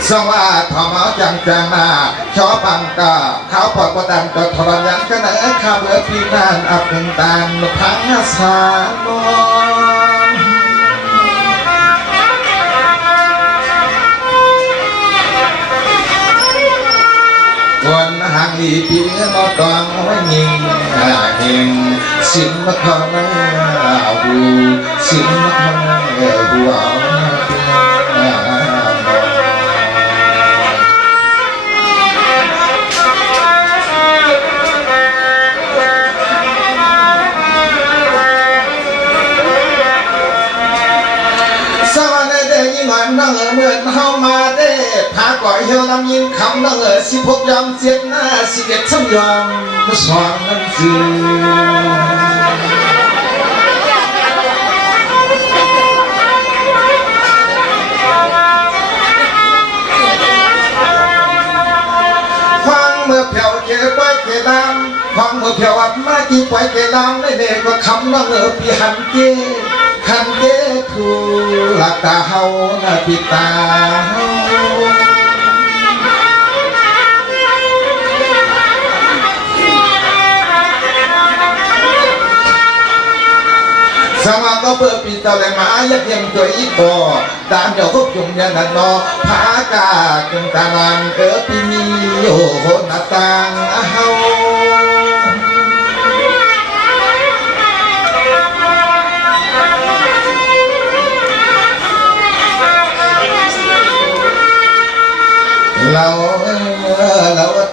สว่าทอมาจังจังนาชอปังกะเขาปอดประดันก็ทรยันกันไหนข้าเบื่อพี่นานอับเป็นตาลพังสานวันหางอีปีมาตองไว้ยิงเฮงสินมาทองหูสินมาทองหัวนั่งเมื่อเข้ามาได้พาก่อยเหี่ยวลำยินคำนั่ง16ยำเสียงหน้า11ช่างยอมสอนนั่นจืฟังเมื่อเพียวเก็บไว้เก็บดำฟังเมื่อเพียวอัดมากี่ไว้เก็บดำได้เด็กก็คำนั่งพี่หันเก้ขันเกทูหลักตาเฮาหน้าปิตาสมาก็เปิดปีตะเลมายักยังตัวอีกบ่ตามเจ้าคุกจุ่มยันนันนอผากาจึงตานันปีมีโอ้โหหน้าต่างเฮาเรา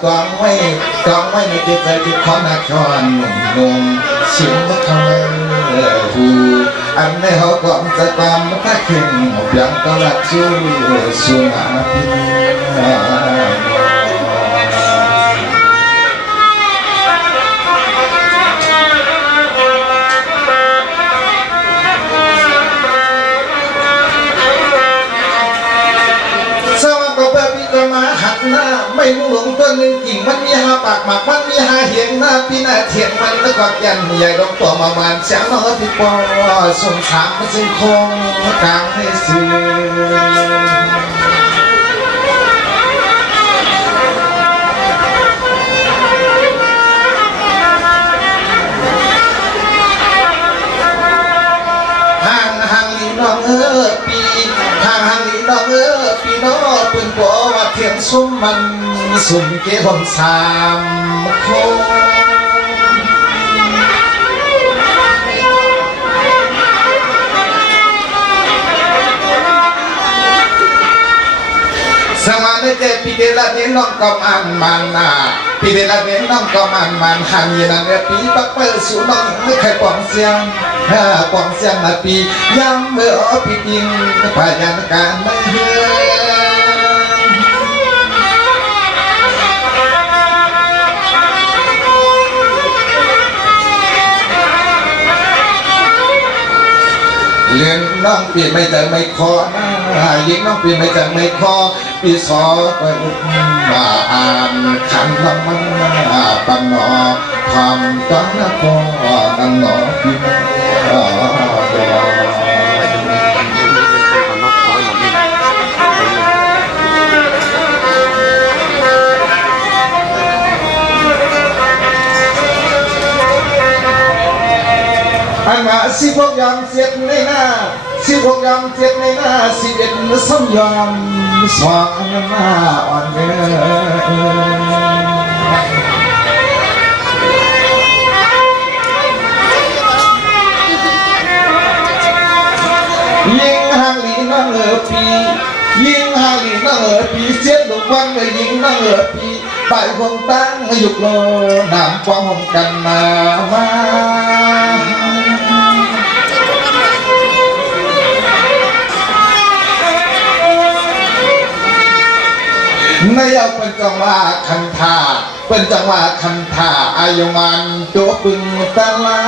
ตองไว้ในจิตใจที่ขอนาครหนุ่มเสียงว่าทำไมหูอันในเขาก่อนจะตามถ้าเข่งเพียงก็รักชู้สุนาพิไม่มุ่งหลงตัวหนึ่งกิ่งมันมีหาปากหมากมันมีหาเหียงหน้าพี่หน้าเถียงมันแล้วก็ยันใหญ่ลงตัวมามันเสียงน้องพี่ปอส่งถามมาจึงคงกลางให้สื่อห่างลีน้องปีห่างลีน้อง พี่น้องปืนปัวว่าเทียนสุ่มมันสุ่มเกลมสามโคสมาในเจปีเดลาเนน้องก็มันนาปีเดลาเนน้องก็มันหันยีนันเรปีปักเปิดสู่น้องไม่เคยปองเสียงปองเสียงนาปีย้ำเมื่อปีจริงพยานการไม่เหือเลี้ยงน้องปีไม่แต่ไม่คอยิงน้องปีไม่แต่ไม่คอปีสอไปอุบมาอ่านขันน้องมันปันหนอความตั้งคอนังหนอปีอันมาสิบกยามเสียดในหน้าสิบกยามเสียดในหน้า11สมยามสว่างหน้าอ่อนเงยิงหางลีน้องปียิงหางลีน้องปีเสียดลูกวันยิงน้องปีไปคงตั้งหยุดโลน้ำความหงกันมาในเอาเป็นจังหวะคันธาเป็นจังหวะคันธาอายุมันตัวปึงตะลา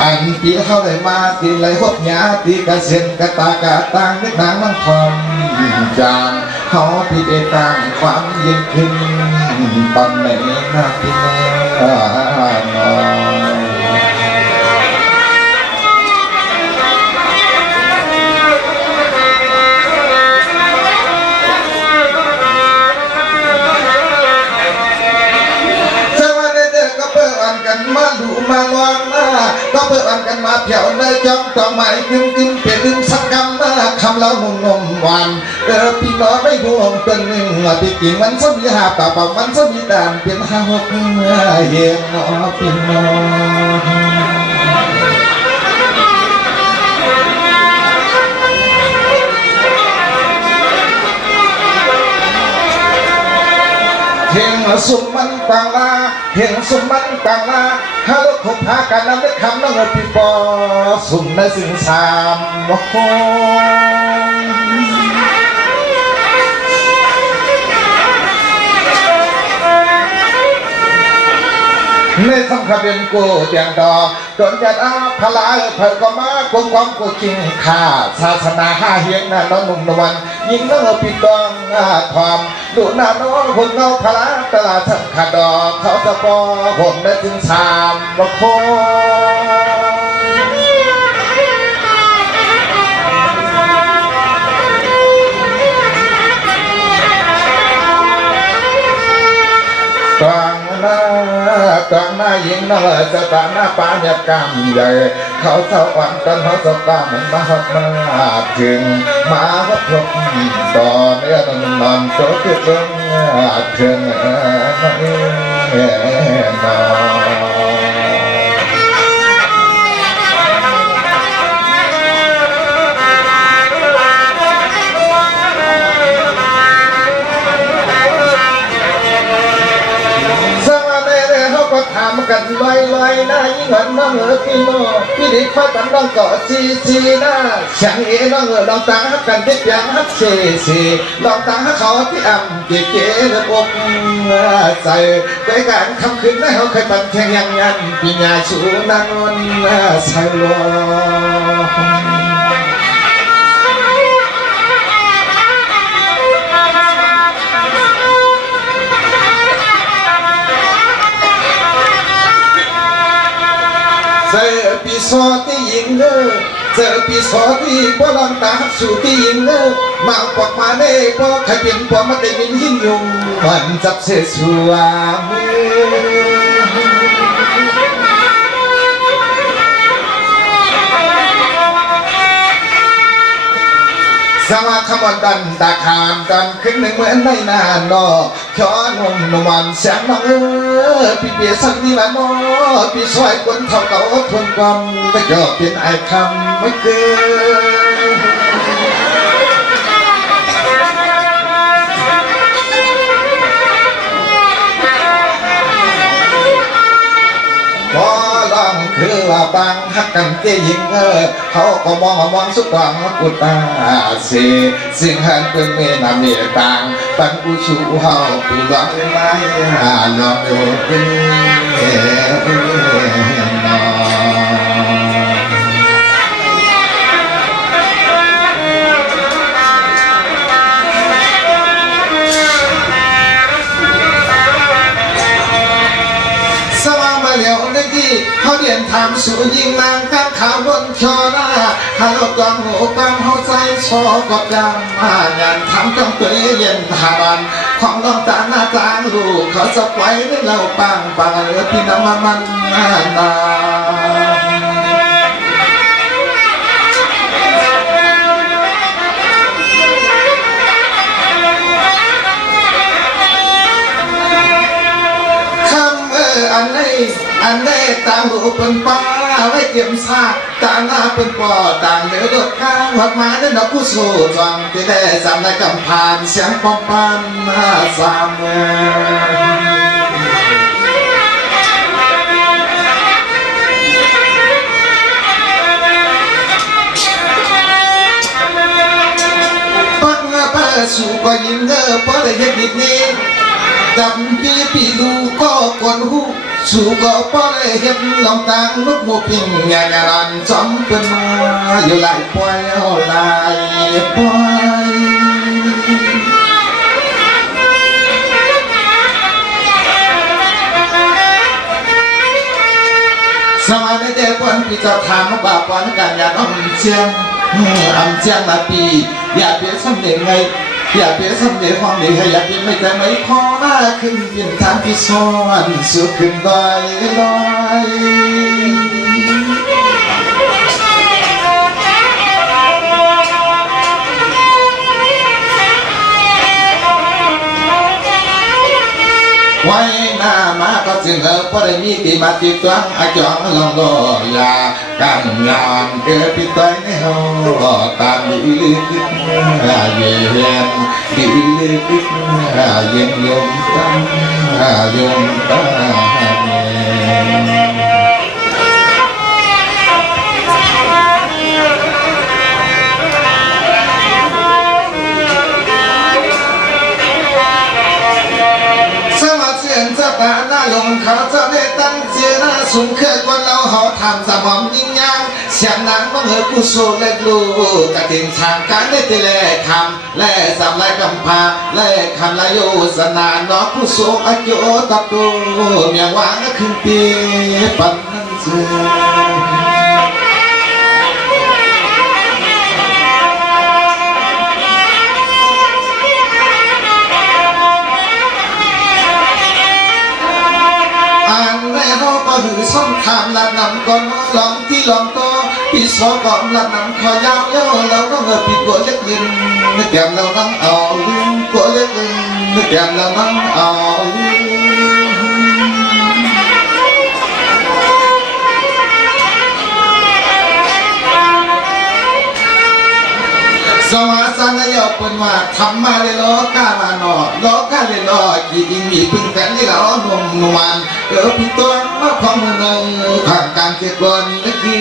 อันปีเข้าได้มาตีไหลหดหยาตีกระเซ็นกระตากระตังนึกนางมันคอมจางเขาพี่ได้ตั้งความเย็นขึ้นตอนไหนหน้าพี่น้อยมาดูมาลวงหน้าก็เพื่ออันกันมาเพียวในจ้องต้องหมายกึ่งเปลี่ยนลืมสักคำมาคำแล้วนมวันพี่น้องไม่ห่วงตัวหนึ่งที่จริงมันสมีหาป่าเป่ามันสมีด่านเปลี่ยนห้าหกเยี่ยมน้อพี่น้องเห็นสมมันปังลาเห็นสมมันปังลาฮัลโหลคบหากันนั้นได้คำน้องพี่ปอสมในสิ่งสามว่าคงในสำคัญเป็นกูเตียงดอกจนจัดอาพลาเผิดก็มากงความกูจริงข้าศาสนาห้าเฮียงน่ะน้องหนุ่มนวลยิ่งน้องพี่ตองความดูหน้าน้องคนเงาพลาตลาดทั้งขาดอกเขาจะปอผมได้ถึงสามว่าคงกลางหน้ายิงน้อยจะตาหน้าปาหยับกำใหญ่เขาเท่าอ่อนกันเขาจะกล้าเหมือนมาหัดมาถึงมาวัดพบตอนนี้นอนโต๊ะที่เพิ่งถึงนถามกันลอยหน้ายิ่งหันน้องพี่น้องพี่ดิฟ้าตันน้องเกาะซีหน้าช่างน้องลองตากันเด็กอย่างฮักเซลองตาเขาที่อ่ำเก๋ระบบใส่ไปการคำคืนได้เขาเคยปั่นแข่งยันปีญาชูนางนใส่ลเจอปีสอที่ยิงเจอปีสอที่พ่อลองตาสู่ที่ยิงมาปอกมาเน่พ่อใครเปลี่ยนพ่อมาได้ยินหินยุงมันจับเสียชัวมือ สวัสดิ์ขมดันตาขามกันขึ้นหนึ่งเหมือนในนานอย้อนนุ่มนวลเสียงน้องพี่เบียสักนี่ละนอพี่ช่วยคนเท่าเก่าทนความไม่ก็เป็นไอ้คำไม่เกินพอลองคือว่าบางฮักกันเตี้ยยิงเขาก็มองสุดหวังกุตาเสสิ่งหันเป็นเมนาเมตังปันอุชูเฮาผู้หวังไม่ลองดูเป็นนอเหลียวในที่เขาเรียนทำสู่ยิงนางข้างขาวบนชอหน้าฮัลโหลกองหูกองเขาใจชอกอบยางงานทำจังตัวเย็นหาบันของน้องตาหน้าจางลูกเขาจะไว้ในเราปังปังพี่น้ำมันนาอันนี้ต่างหูเป็นป้าไว้เก็บซากต่างหน้าเป็นปอต่างเนื้อดดข้างหัดมาได้ดอกผู้สู้จวงที่ได้สามในกำพานเสียงปอมปันสามสู่ก็ยิ้มเด้อเพราะได้เห็นนิดนี้จำปีดูก็กวนหูสู่ก็เพราะได้เห็นลองต่างลูกโมพิงงานรันจำเป็นมาอยู่หลายปอยเอาหลายปอยสมัยเด็กวันพี่จะถามว่าปอนกันอย่าน้ำเชียงละปีอย่าเปลี่ยนสำเนียงไงอย่าเปลี่ยนสำเนียงความดีให้อย่าเปลี่ยนไม่แต่ไม่พอหน้าขึ้นเป็นทางที่ซ้อนสุดขึ้นลอยไว้หน้ามาก็จึงเพราะได้มีตีมาตีตัวอาจองลองรอยาการงานเกิดพิตัยในห้องตามดีลึกเย็นดีลึกเย็นยมตายมตาหน้าลงเขาจะได้ตั้งเจหน้าสูงเคยกว่าเราเขาทำสมองยิ่งยังเสียงนั้นบังเอิญกุศลเล็กลูกกระถิ่นทางการได้ตีแลคำแลสามลายกำพาแลคำลายโยสนานน้องกุศลอายุตับตัวเมียงวางขึ้นปีปันนั่นเสืหือส้มขามลัดน้ำก่อนลองที่ลองโตปีสองก่อนลัดน้ำคอยาวเย้าเราก็เงือบปีกัวเล็กลิ้นนึกแก้มเรานั่งเอาลิ้นกัวเล็กลิ้นนึกแก้มเรานั่งเอาลิ้นสวัสดิ์นายกเป็นว่าทำมาเลยล้อกามาหนอล้อกาเลยล้อกี่อิงมีพึ่งกันที่เราหนุ่มนวลเกิดพี่ตัวมาพร้อมมือหนึ่งผ่านการเก็บก่อนนึกดี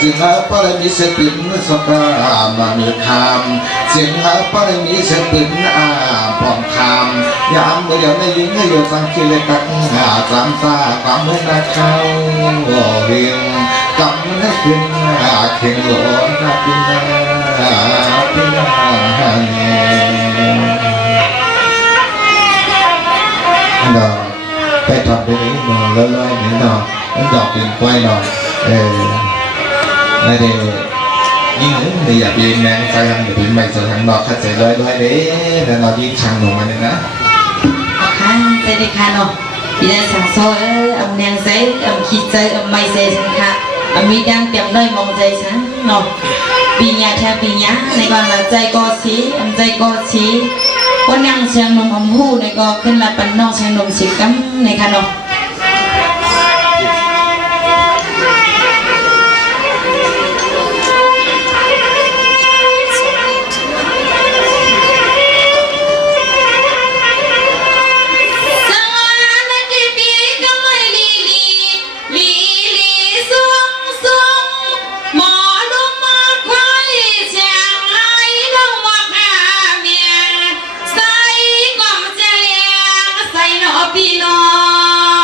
จึงหาปรมีเสปินสกามามีคำจึงหาปรมีเสปินปอมคำยามเมื่อเดียวในยิงให้โยสังคีเลกักหาจำตาความเมื่อนาเขาเรียงกำให้ขึ้นเข่งหลอนพินาเนี่ยไปทำตรงนี้หน่อยแล้วเลยนี่หน่อยดอกเป็นกล้วยหน่อยในเด็ก ยิ่งเลยอย่าเป็นแมงไฟทางอย่าเป็นใบสดทางดอกขัดใจด้วยเด้แต่เรายิ่งช่างหนุ่มมันเลยนะค่ะใจดีค่ะเนาะที่ได้สั่งโซ่แนงใจคิดใจไม่ใจฉันค่ะมีดังเต็มเลยมองใจฉันเนาะปีญาแทบปีญาในก่อนละใจก็สีใจก็สีวันยังเชียงนมหูในก็ขึ้นละปันน้องเชียงนมสิกัมในค่ะเนาะพี่น้อง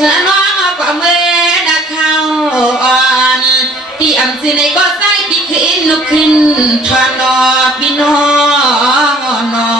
ธอน้องก็เมื่อนักเขาอ่อนที่อำสิในก็ใส่พี่ขึ้นลุกขึ้นทอนอพี่น้องนอ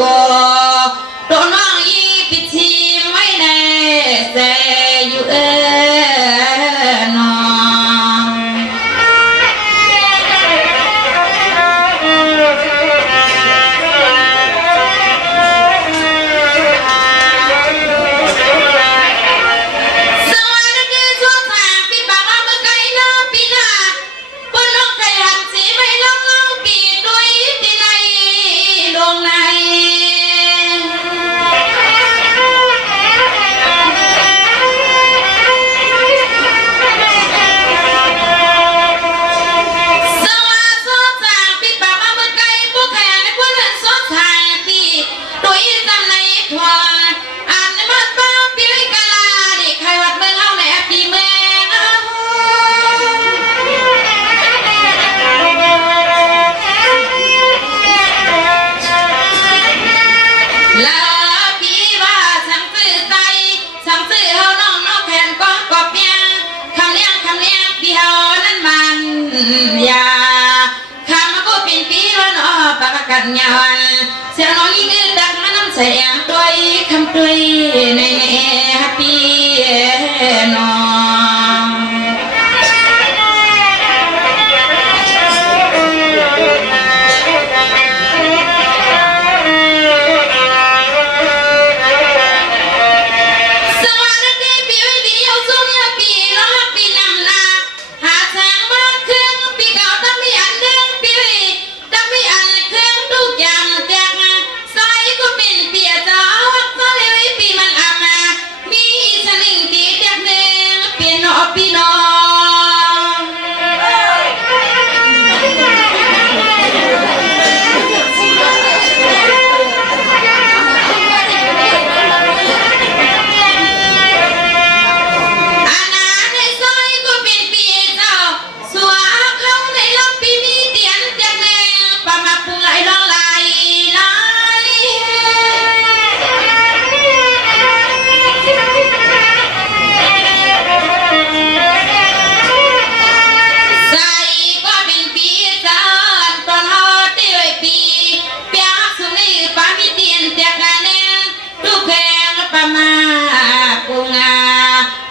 ก็ตัวน้องยีปิดทีไม่แน่แต่อยู่นออย่าคำก็เป็นปีแล้วเนาะปากกันยอนเสียงน้องยิ่งดังมันน้ำเสียงด้วยคำด้วยในแฮปปี้น้องพี่น้องอาณาในซอยก็เป็นปีเจ้าสัวเข้าในลำปีมีเตียนจากแนงปะมาปุงไหลร้องไหลไหล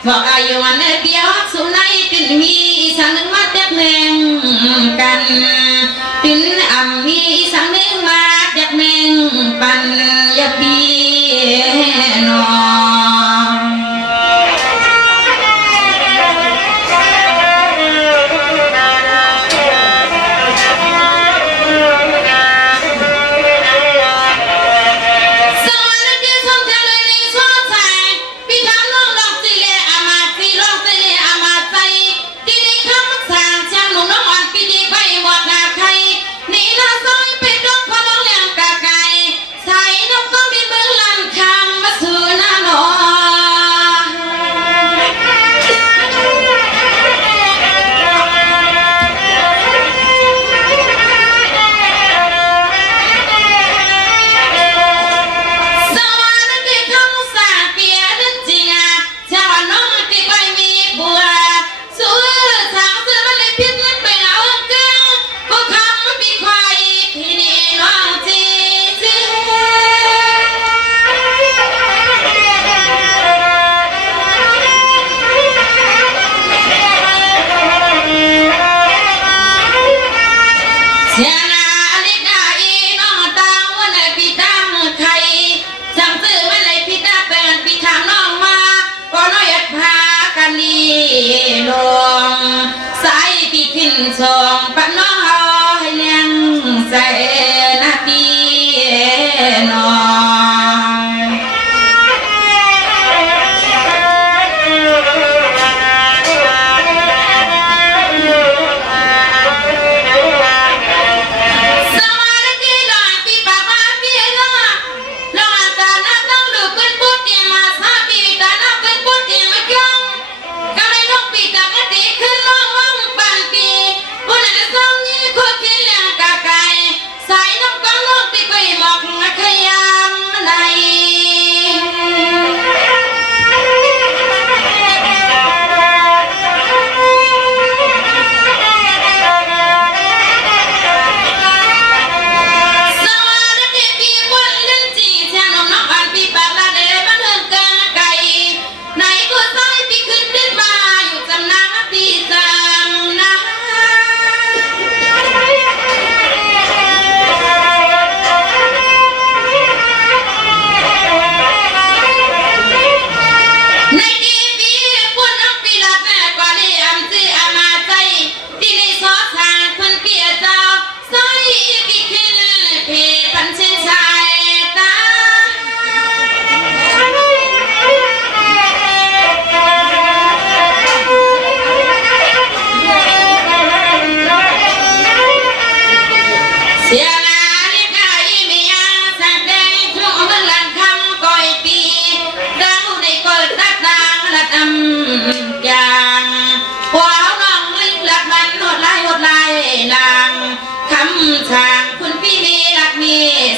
บอกอายุวันเดียวสุนัยตินมีสังนึงมาเด็กหนึ่งกันตินอ่ำมีสังนึงมาเด็กหนึ่งปันยาปีนอใคร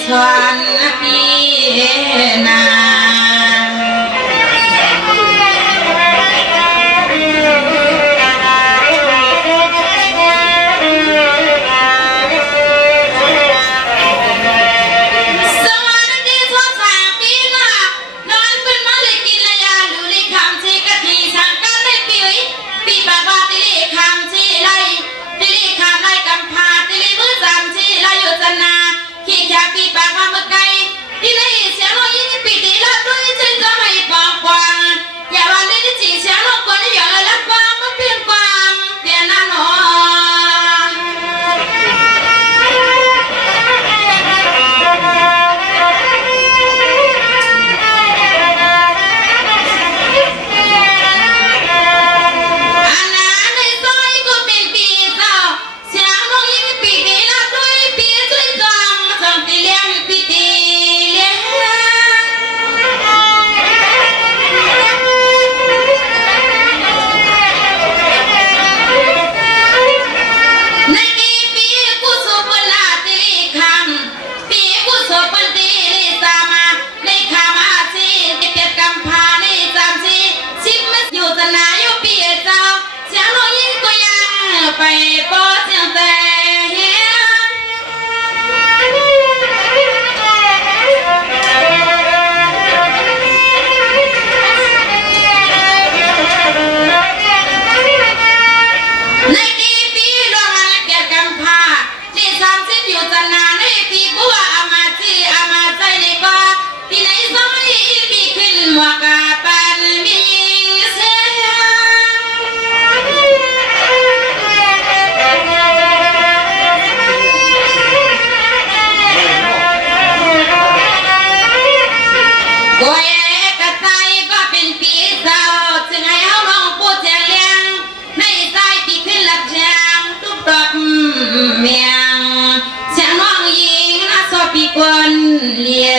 ชวนพี่นา ขี้แค่ปีปากมาเมื่อไกลที่ไหนเสียงร้องยิ่งปีตีละด้วยใจจะไม่ปองกวางอย่าวันนี้ที่จีเสียงร้องคนที่อย่างไรละความมันเปลี่ยนความเปลี่ยนหน้าหนอไปปอเสียงแต่เฮียในกี่ปีรวมกันเกียรติกำพาที่30อยู่จะนานในปีบัวอามาจีอามาใจในก็ที่ไหนสมัยปีขึ้นหมวกาปันมีเสียก้อยกระใจก็เป็นปีเศร้าจึงให้เอาน้องพูดแจงเลี้ยงในใจปีขึ้นหลับแจงทุกดอกเมียงเสียงน้องยิงน่าสอบปีกวนเลีย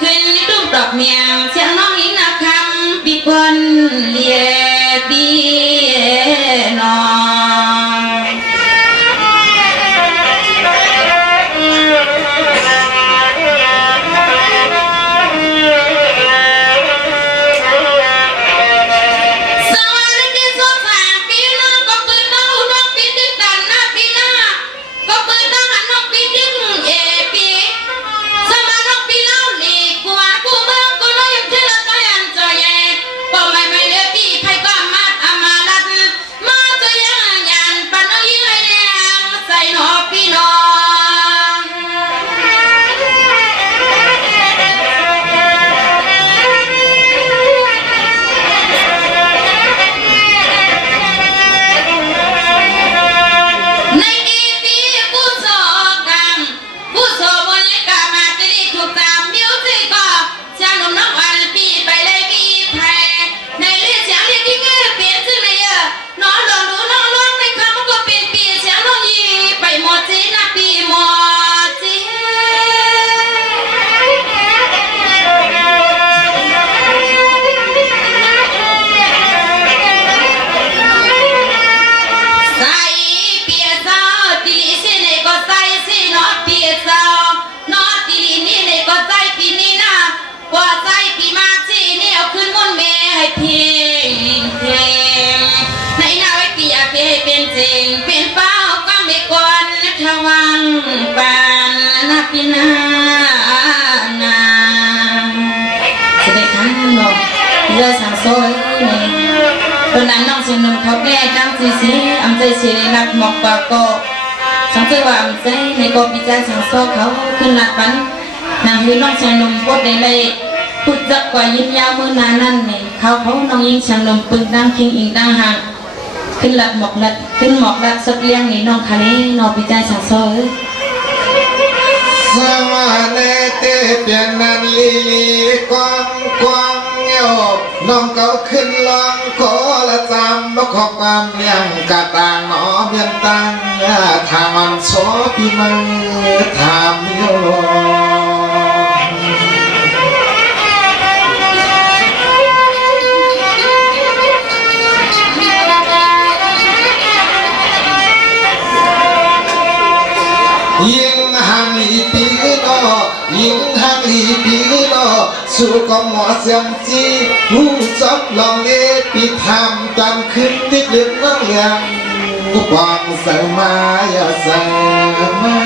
ขึ้นทุกดอกเมียงเสียงน้องยิงน่าคำปีกวนเลียปีน้องเป็นเป้าก็ไม่กวนทวังปานนักพินานาสวัสดีค่ะน้องเรือสามโซ่นี่ตอนนั้นน้องเชียงนมเขาแก่จังสีอำใจเสียนักหมอกปากโกสังเกตว่าอำใจในกบิจารสังโซ่เขาขึ้นหลักปันนางคือน้องเชียงนมพูดได้เลยพูดจักกว่ายิ้มยาวมือนานั่นนี่เขาน้องยิงเชียงนมปึงดังคิงอิงดังห่างขึ้นหลักหมอกหลักขึ้นหมอกหลักสักเลี้ยงนี่น้องคาเล่น้องพิจารสังโซ่สมาเนเตเปียนนันลีกวางกวางเงี้ยวน้องเขาขึ้นลองขอละจำมาขอความเลี้ยงกะต่างหนอเบียนตังทางมันโซปีมือทำโยยิงหันอีปีนอ ลีปีนอสู่ก็หมอเสียงจีหูจับลองเอปีทำจันขึ้นติดลึกน้องยังกวางใส่มาอย่าใส่มา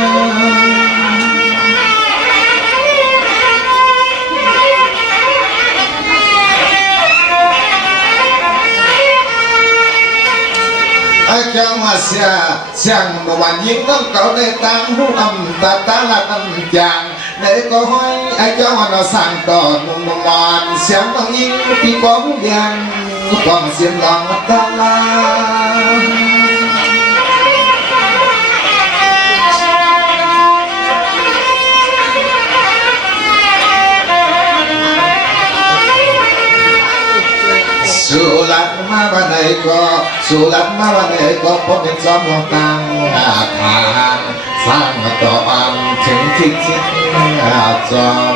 ไอ้เจ้ามาเสียเมื่อวันยิ่งน้องเก่าในตังหูอำตาตาละอันจางในก็ห้อยไอ้เจ้ามาเราสั่งต่อนุ่มมอนเสียงน้องยิ่งปีกองยังกองเสียงลองตาลาสุรัตมาวันไหนก็สุรัตมาวันไหนก็พบเป็นจอมลองตังอาคารสร้างต่ออันถึงที่คิดจอม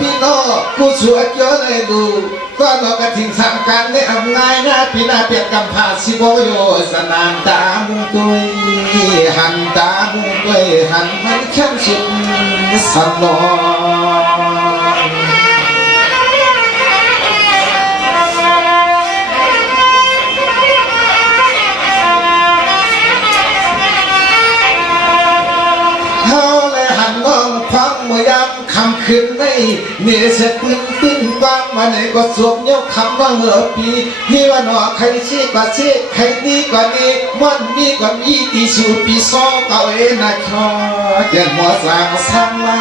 พี่น้องผู้สวยเยอะเลยดูก็นอกกระถิ่งทำกันได้เอาง่ายนะพี่นาเปียกกำพาสิโบโยสนานตามุตุยหันตามุตุยหันมันเข้มสุดสนองเมื่อยามคำคืนในเนื้อเสปืนตึ้งบ้างมาไหนก็สวมเย้าคำว่าเหอปีพี่ว่าหนอใครชี้กว่าชี้ใครดีกว่านี้มันมีกว่ามีตีสูปีซอเก่าเอ็นะชอเจ็ดหัวสางสังลา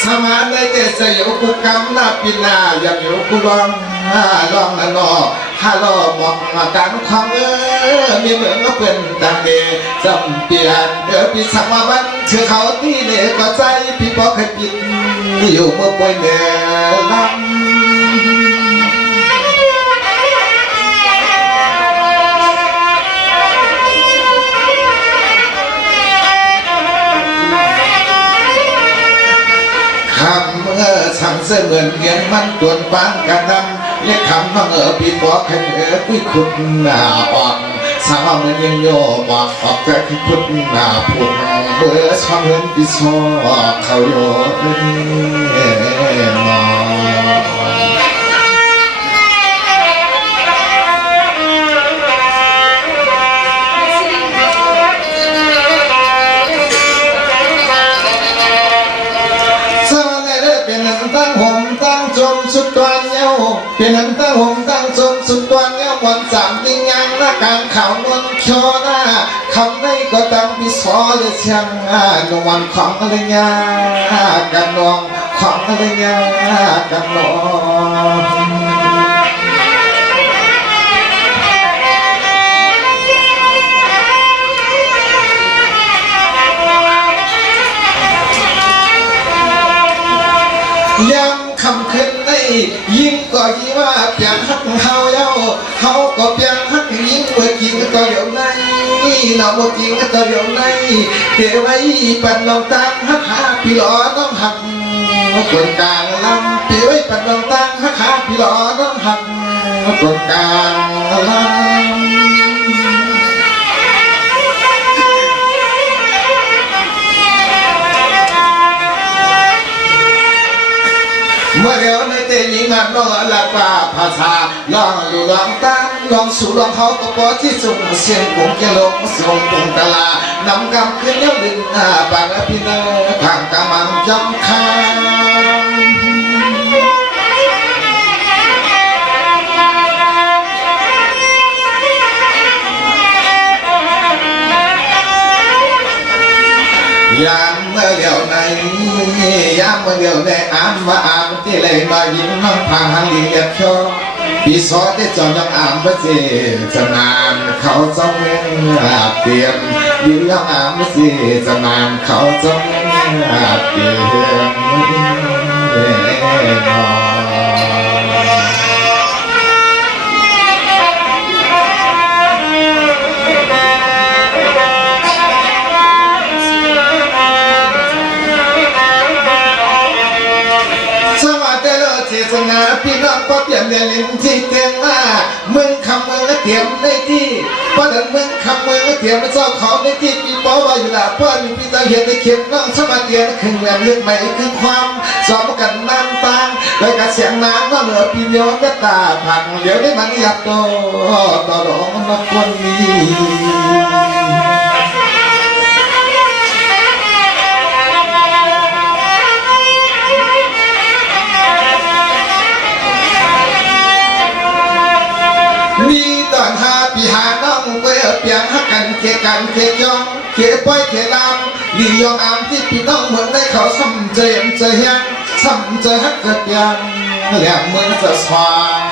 สมาในเจสยกุกรรมนาปินาอยากอยู่กุลองลองนั่นอฮัลโหลมองกันความมีเหมือนก็เป็นต่างเดจำเปลี่ยนพี่สักมาบันเชื่อเขาที่เด็กก็ใจพี่บอกให้ปิดอยู่เมื่อป่วยเมื่อลำคำสั่งเสมือนเงียนมันตวนปานกันนำเรียกคำว่าปีบอกให้คุยคุณอ่อนสาวเหมือนยังโยบอกออกจากที่คุณพูดเบื่อชอบเห็นปีโซเขาโยมตั้งห่มตั้งจมสุดตัวเงี้ยวเป็นหันตั้งห่มตั้งจมสุดตัวเงี้ยววันสามติงยังหน้ากลางขาวนวลโชหน้าคำในก็ตั้งพิศเลยเชียงนวันของอะไรเงี้ยกันนองของอะไรเงี้ยกันนองย้ำคำขึ้นในยิ่งก็ยิ่งว่าเพียงหักเฮาเย้าเฮาก็เพียงหักยิ่งเมื่อกี้ก็อยู่ในเราเมื่อกี้ก็อยู่ในเดี๋ยวไว้ปันลองตั้งหักหาพี่หล่อน้องหักคนกลางลำพี่ไว้ปันลองตั้งหักหาพี่หล่อน้องหักคนกลางลำเมื่อเดี๋ยวในเตยิงมันน้องหลักป่าภาษาลองอยู่ลองตั้งลองสู่ลองเขาก็พอที่ส่งเสียงคงจะลงส่งตรงตลานำกำขึ้นเลี้ยวดึงบางพี่เนอทางกำมันจำคายามเมื่อเดียวในยามเมื่อเดียวในอามว่าอามที่เลยมายิ้มน้องพาหันเลียดชอปีซอที่จอมยังอามพระเจ้จะนานเขาจ้องเล่นเปลี่ยนยิ้มยังอามพระเจ้จะนานเขาจ้องเล่นเปลี่ยน รียนลิ้นที่เตียงมาเมืองคำเมืองเตรียมในที่เพราะนั้นเมืองคำเมืองเตรียมมาเจ้าเขาในที่ปีป้อว่าอยู่ละเพื่อนพี่ตาเห็นในเข็มน้องสมาเตียนขึ้นแหวนเลือดใหม่คือความสอบกันน้ำตาและการเสียงน้ำว่าเหนือปีย้อนตาผักเดี๋ยวได้มันหยับโตต่อหลงนักคนนี้มีตอนหาปีหาน้องเพื่อเปียงหักกันเกกันเกยองเกป้อยเกลำลียองอามที่พี่น้องเมืองได้เขาซ้ำเจมเจยังซ้ำเจฮักเกิดยังแหลมเมืองจะสว่าง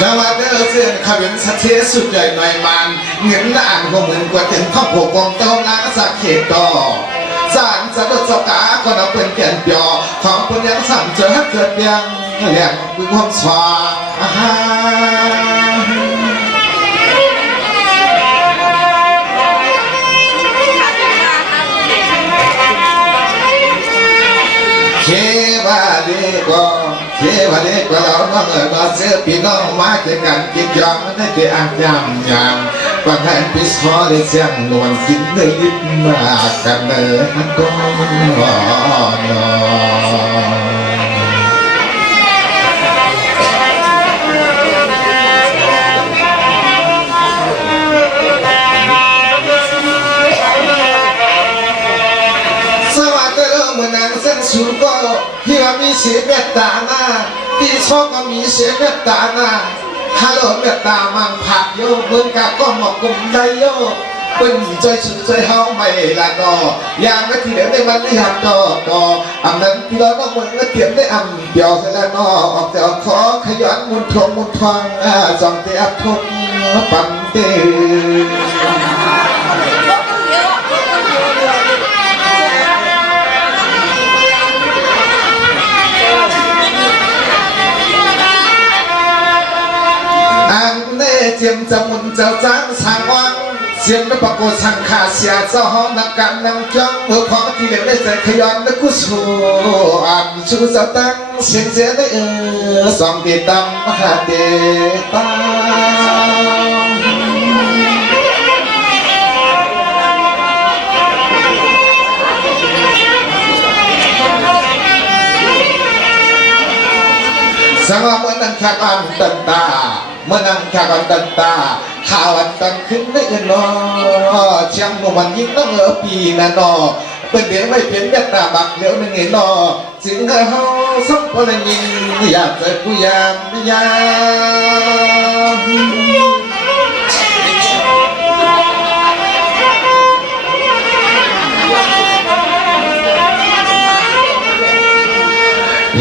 จะว่าเด้อเสื่อนขับเป็นสัตย์สุดใหญ่หน่อยมันเงินละอ่านก็เหมือนกว่าถึงครอบครัวกองเต้าล้างสักเขตต่อสารจะลดสกาก็นับเป็นแก่นเปียวของคนยังสั่งเจอให้เกิดยังแหลมคือความสว่างเคบาดีก็เทวดาก็เราน้องมาเสือพี่น้องมาเจอกันกินยองได้เจออันยำยำฟังให้พิสฮอได้เสียงนวลกินได้ลิ้นมากันเนอก็นอสูก็ที่ว่ามีเสียเมตตาหน้าที่ชอบก็มีเสียเมตตาหน้าฮัลโหลเมตตามังผักโยเมืองกาก็หมอกกลุ่มได้โยเป็นใจสุดใจเฮาไม่ละดอยามไม่ที่เดี๋ยวได้วันนี้หักดออันนั้นที่เราต้องมือเตรียมได้อันเดียวเสร็จแล้วนอออกจากขอขยันมุนทงมุนทองจองเตียบทงปันเตเจียมจมุนเจ้าจ้างสางวังเสียงและประโกฏสังขาเสียเจ้าห้องนักการนำจ้องเมื่อของที่เหลือได้ใจขยันและกุศลอ่านชูเจ้าตั้งเสียงเสียได้สองเดตัมมหาเดตาสังเมื่อนั้นแค่อันตันตาเมื่อนั่งแค่กันตันตาข่าวอันตันขึ้นได้นอเชียงหนุ่มวันยิ่งต้องปีนั่นนอเป็นเดี๋ยวไม่เป็นยัตตาบักเดี๋ยวนึงเห็นนอสิ่งเฮาสัมพลยิงอยากเจอผู้ยามยา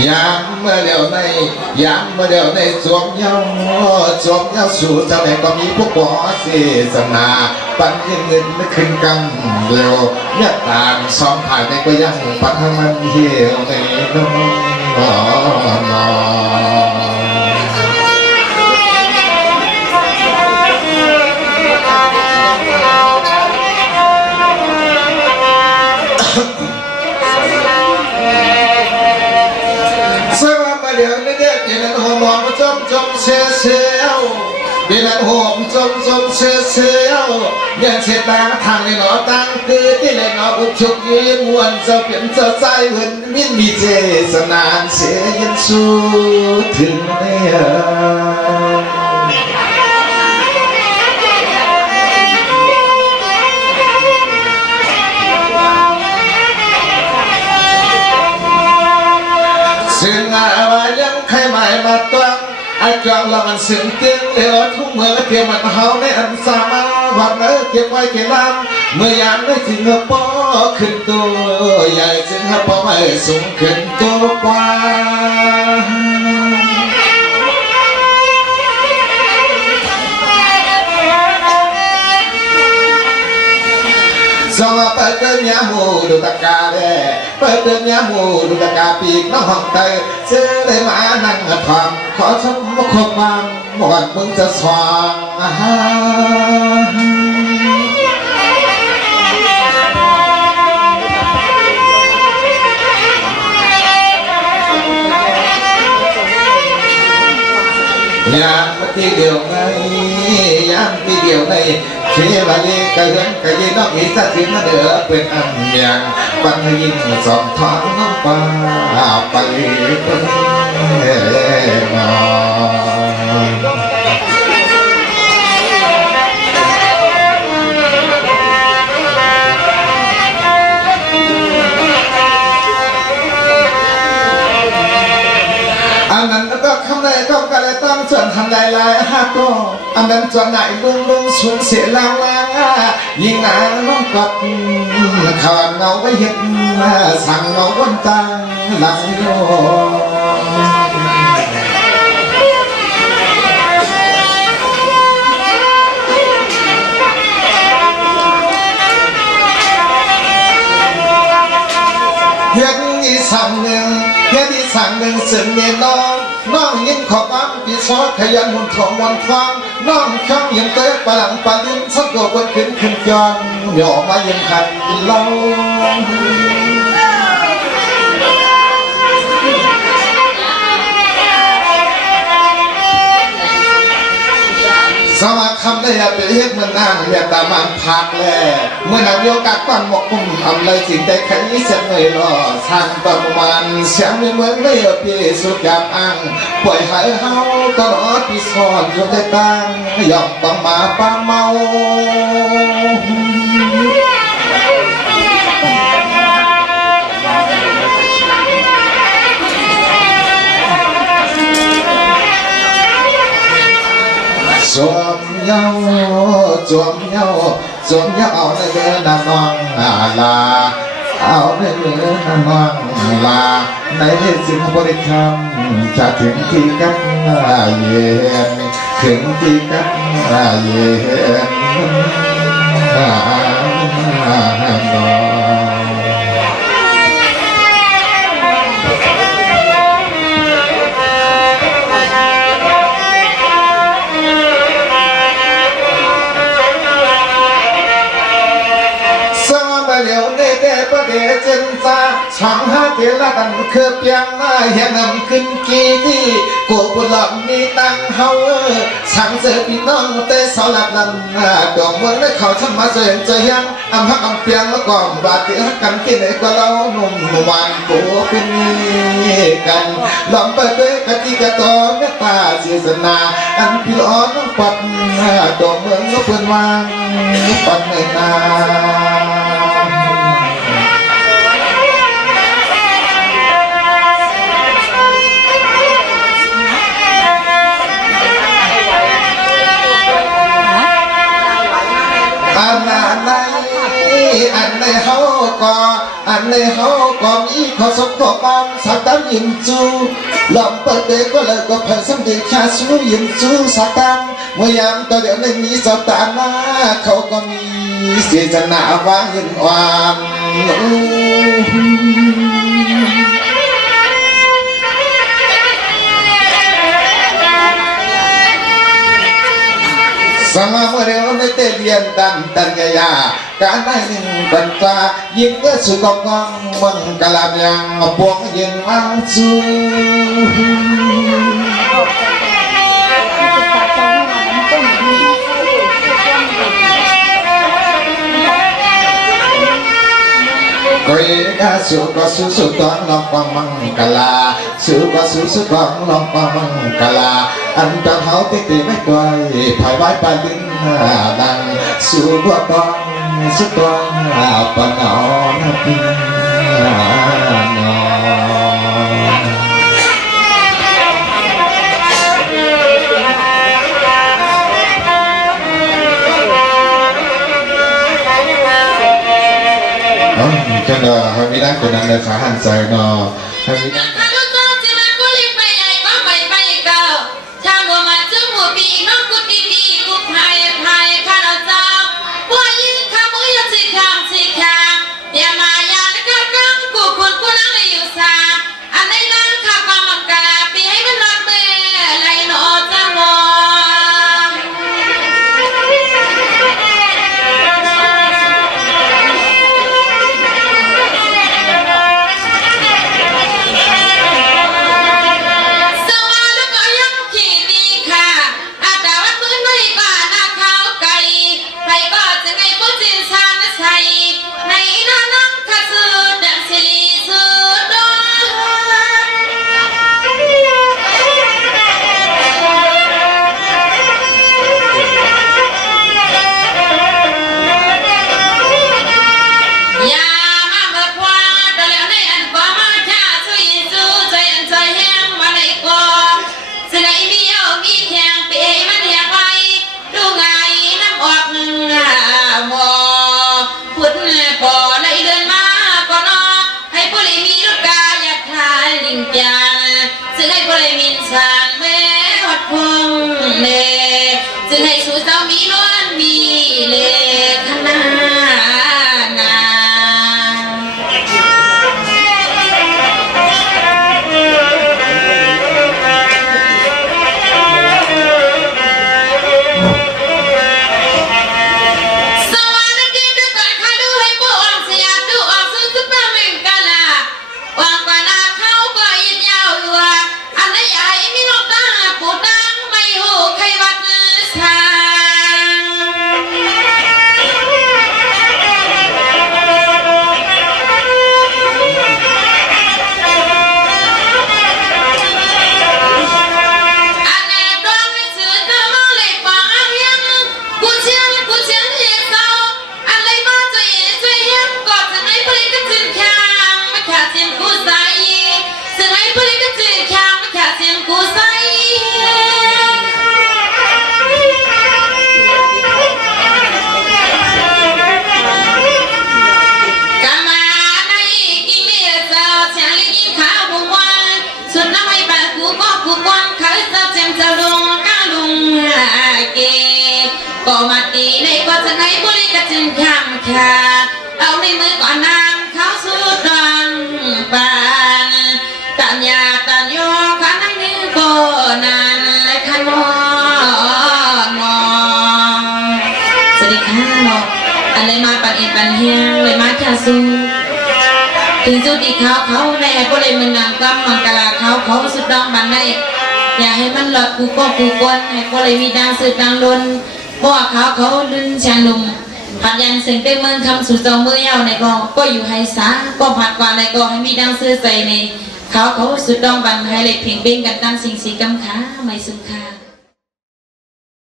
ยามเมื่อเดียวในยามเมื่อเดียวในสวมเย้าสู่เจ้าไหนก็มีพวกบ่อเสียสนาปันเงินไม่ขึ้นกังเดียวเนี่ยตามสองผ่านในก็ยังปันให้มันเหี่ยวในน้เดี๋ยวนี้เด็กเห็นหัวมองจมเสียวเห็นหัวจมเสียวยังเสียตาทางในหนอตั้งคือที่ในหนออุกชุกยืนวนจะเปลี่ยนจะใจเหมือนมินมีเจสนานเสียยันสู้ถึงเนี่ยซึ่งว่ายังใครหมายมาตั้งไอ้กลางหลังเสียงเตียงเลี้ยวทุ่งเมื่อเทียมมันเฮาในอันสามาวันเมื่อเก็บไว้เก็บลำเมื่อยามได้ถึงปอขึ้นตัวใหญ่ถึงปอไม่สูงขึ้นตัวกว่าสวัสดียามูดูตะกาเร่เปิดยามูดูตะกาปีกน้องห้องไตเสื้อเลยมานั่งทำขอชมมุขบังหมดมึงจะสว่าง ยามที่เดียวไงยามที่เดียวในเชื่อว่าเลี้ยกระเฮือนกระยีน้องอีสะถึงเดือเป็นอันยังปังยิงสองทองน้องฟ้าไปเป็นนอนอันนั้นก็คำใดก็กระไรต้องส่วนทำลายลายฮะก็อันนั้นส่วนไหนลุงสูญเสียแล้วยิ่งหนาน้องกัดขาดเงาไว้เห็นสั่งเงาวันตาหลังโยเฮ็ดอีสั่งหนึ่งเฮ็ดอีสั่งหนึ่งสิ่งเมียน้องยิ่งขอบอันปีซอขยันหุ่นทองวันฟังน้องข้างยังเตะปลังปลิ้นสักตัวบนขึ้นจอนเดี๋ยวออกมายังขัดเล่าสมาคำได้ไปเฮ็ดมันนั่งเมียตามันพักแลเมื่อนำโยกัดปั้นหมกคุ้มทำเลยสิ่งใดใครเสียเงยรอสร้างประมาณเสียงในเมืองได้ปีสุดยามอังปล่อยหายเฮาตลอดปีซ้อนอยู่ในตังยอมต้องมาป้าเมาจวมเยาจวมเยาจวมเยาเอาในเรือนางองลาเอาในเรือนางองลาในสิ่งบริกรรมจะถึงที่กับเย็นถึงที่กับเย็นนเดี๋ยวในแต่ประเดี๋ยวเจนซาช่างหาเทละกันคือเพียงเห็นนำขึ้นกี่ที่กูบุหลอกมีตังเฮาช่างเจอพี่น้องแต่สาวหลับลันดวงเมืองได้เขาทำมาเสียงใจยังอำพักอำเพียงแล้วก่อนบาดเจ็บกันที่ไหนก็เล่าหนุ่มวันกูเป็นกันลองไปด้วยกติกาต่อเมตตาเสียสนาอันพี่อ้อนปัดดวงเมืองก็เพื่อนวางปัดในนาอันในเฮาก็มีข้อสมต่อกันสักตั้งยิมจูลำเปิดเด็กก็เลยก็เพิ่มสัมผัสแค่สู้ยิมจูสักตั้งเมื่อยามตัวเดียวในมีสัปดาห์หน้าเขาก็มีเสียจนาวางเงินอ่อนสมาเมื่อเร็วในเตเลียนตันยาการได้หนึ่งปัญจายิงก็สุกองมังกลาบยังพวกยิงมังซูก็ยังสุก็สุกองลองฟังมังกลาสุก็สุกองลองฟังมังกลาอันจะเขาตีไม่ไกลภายไว้ปาลินดังสุก็ต้องสุดตัวปนอนพินนจังเด้อให้มีนักคนนั้นเลยขาหันใจเนาะให้มีนัก ค่ะเอาในมือก่อนนางเขาสู้ดังปานตัญญาตัญโยขันในมือก็นานและขันมองสวัสดีค่ะเนาะอันเลยมาปันเอ็นปันเฮียงเลยมาแค่สู้ถึงจุดอีกเขาแน่ก็เลยมันนางก็มังกลาเขาสุดดองบันได้อย่าให้มันหลอดกูก็กูกวนให้ก็เลยมีดังสืบดังลนเพราะว่าเขาดึงชันลุมผัดยันเสียงเต้เมืองคำสู่จอมือเย้าในก็อยู่ให้สาก็ผัดกว่าในก็ให้มีดังซื้อใส่ในเขาสุดดองบันให้เลยเพียงเบ่งกันตั้งสิ่งสีกำขาไม่สุขค่ะ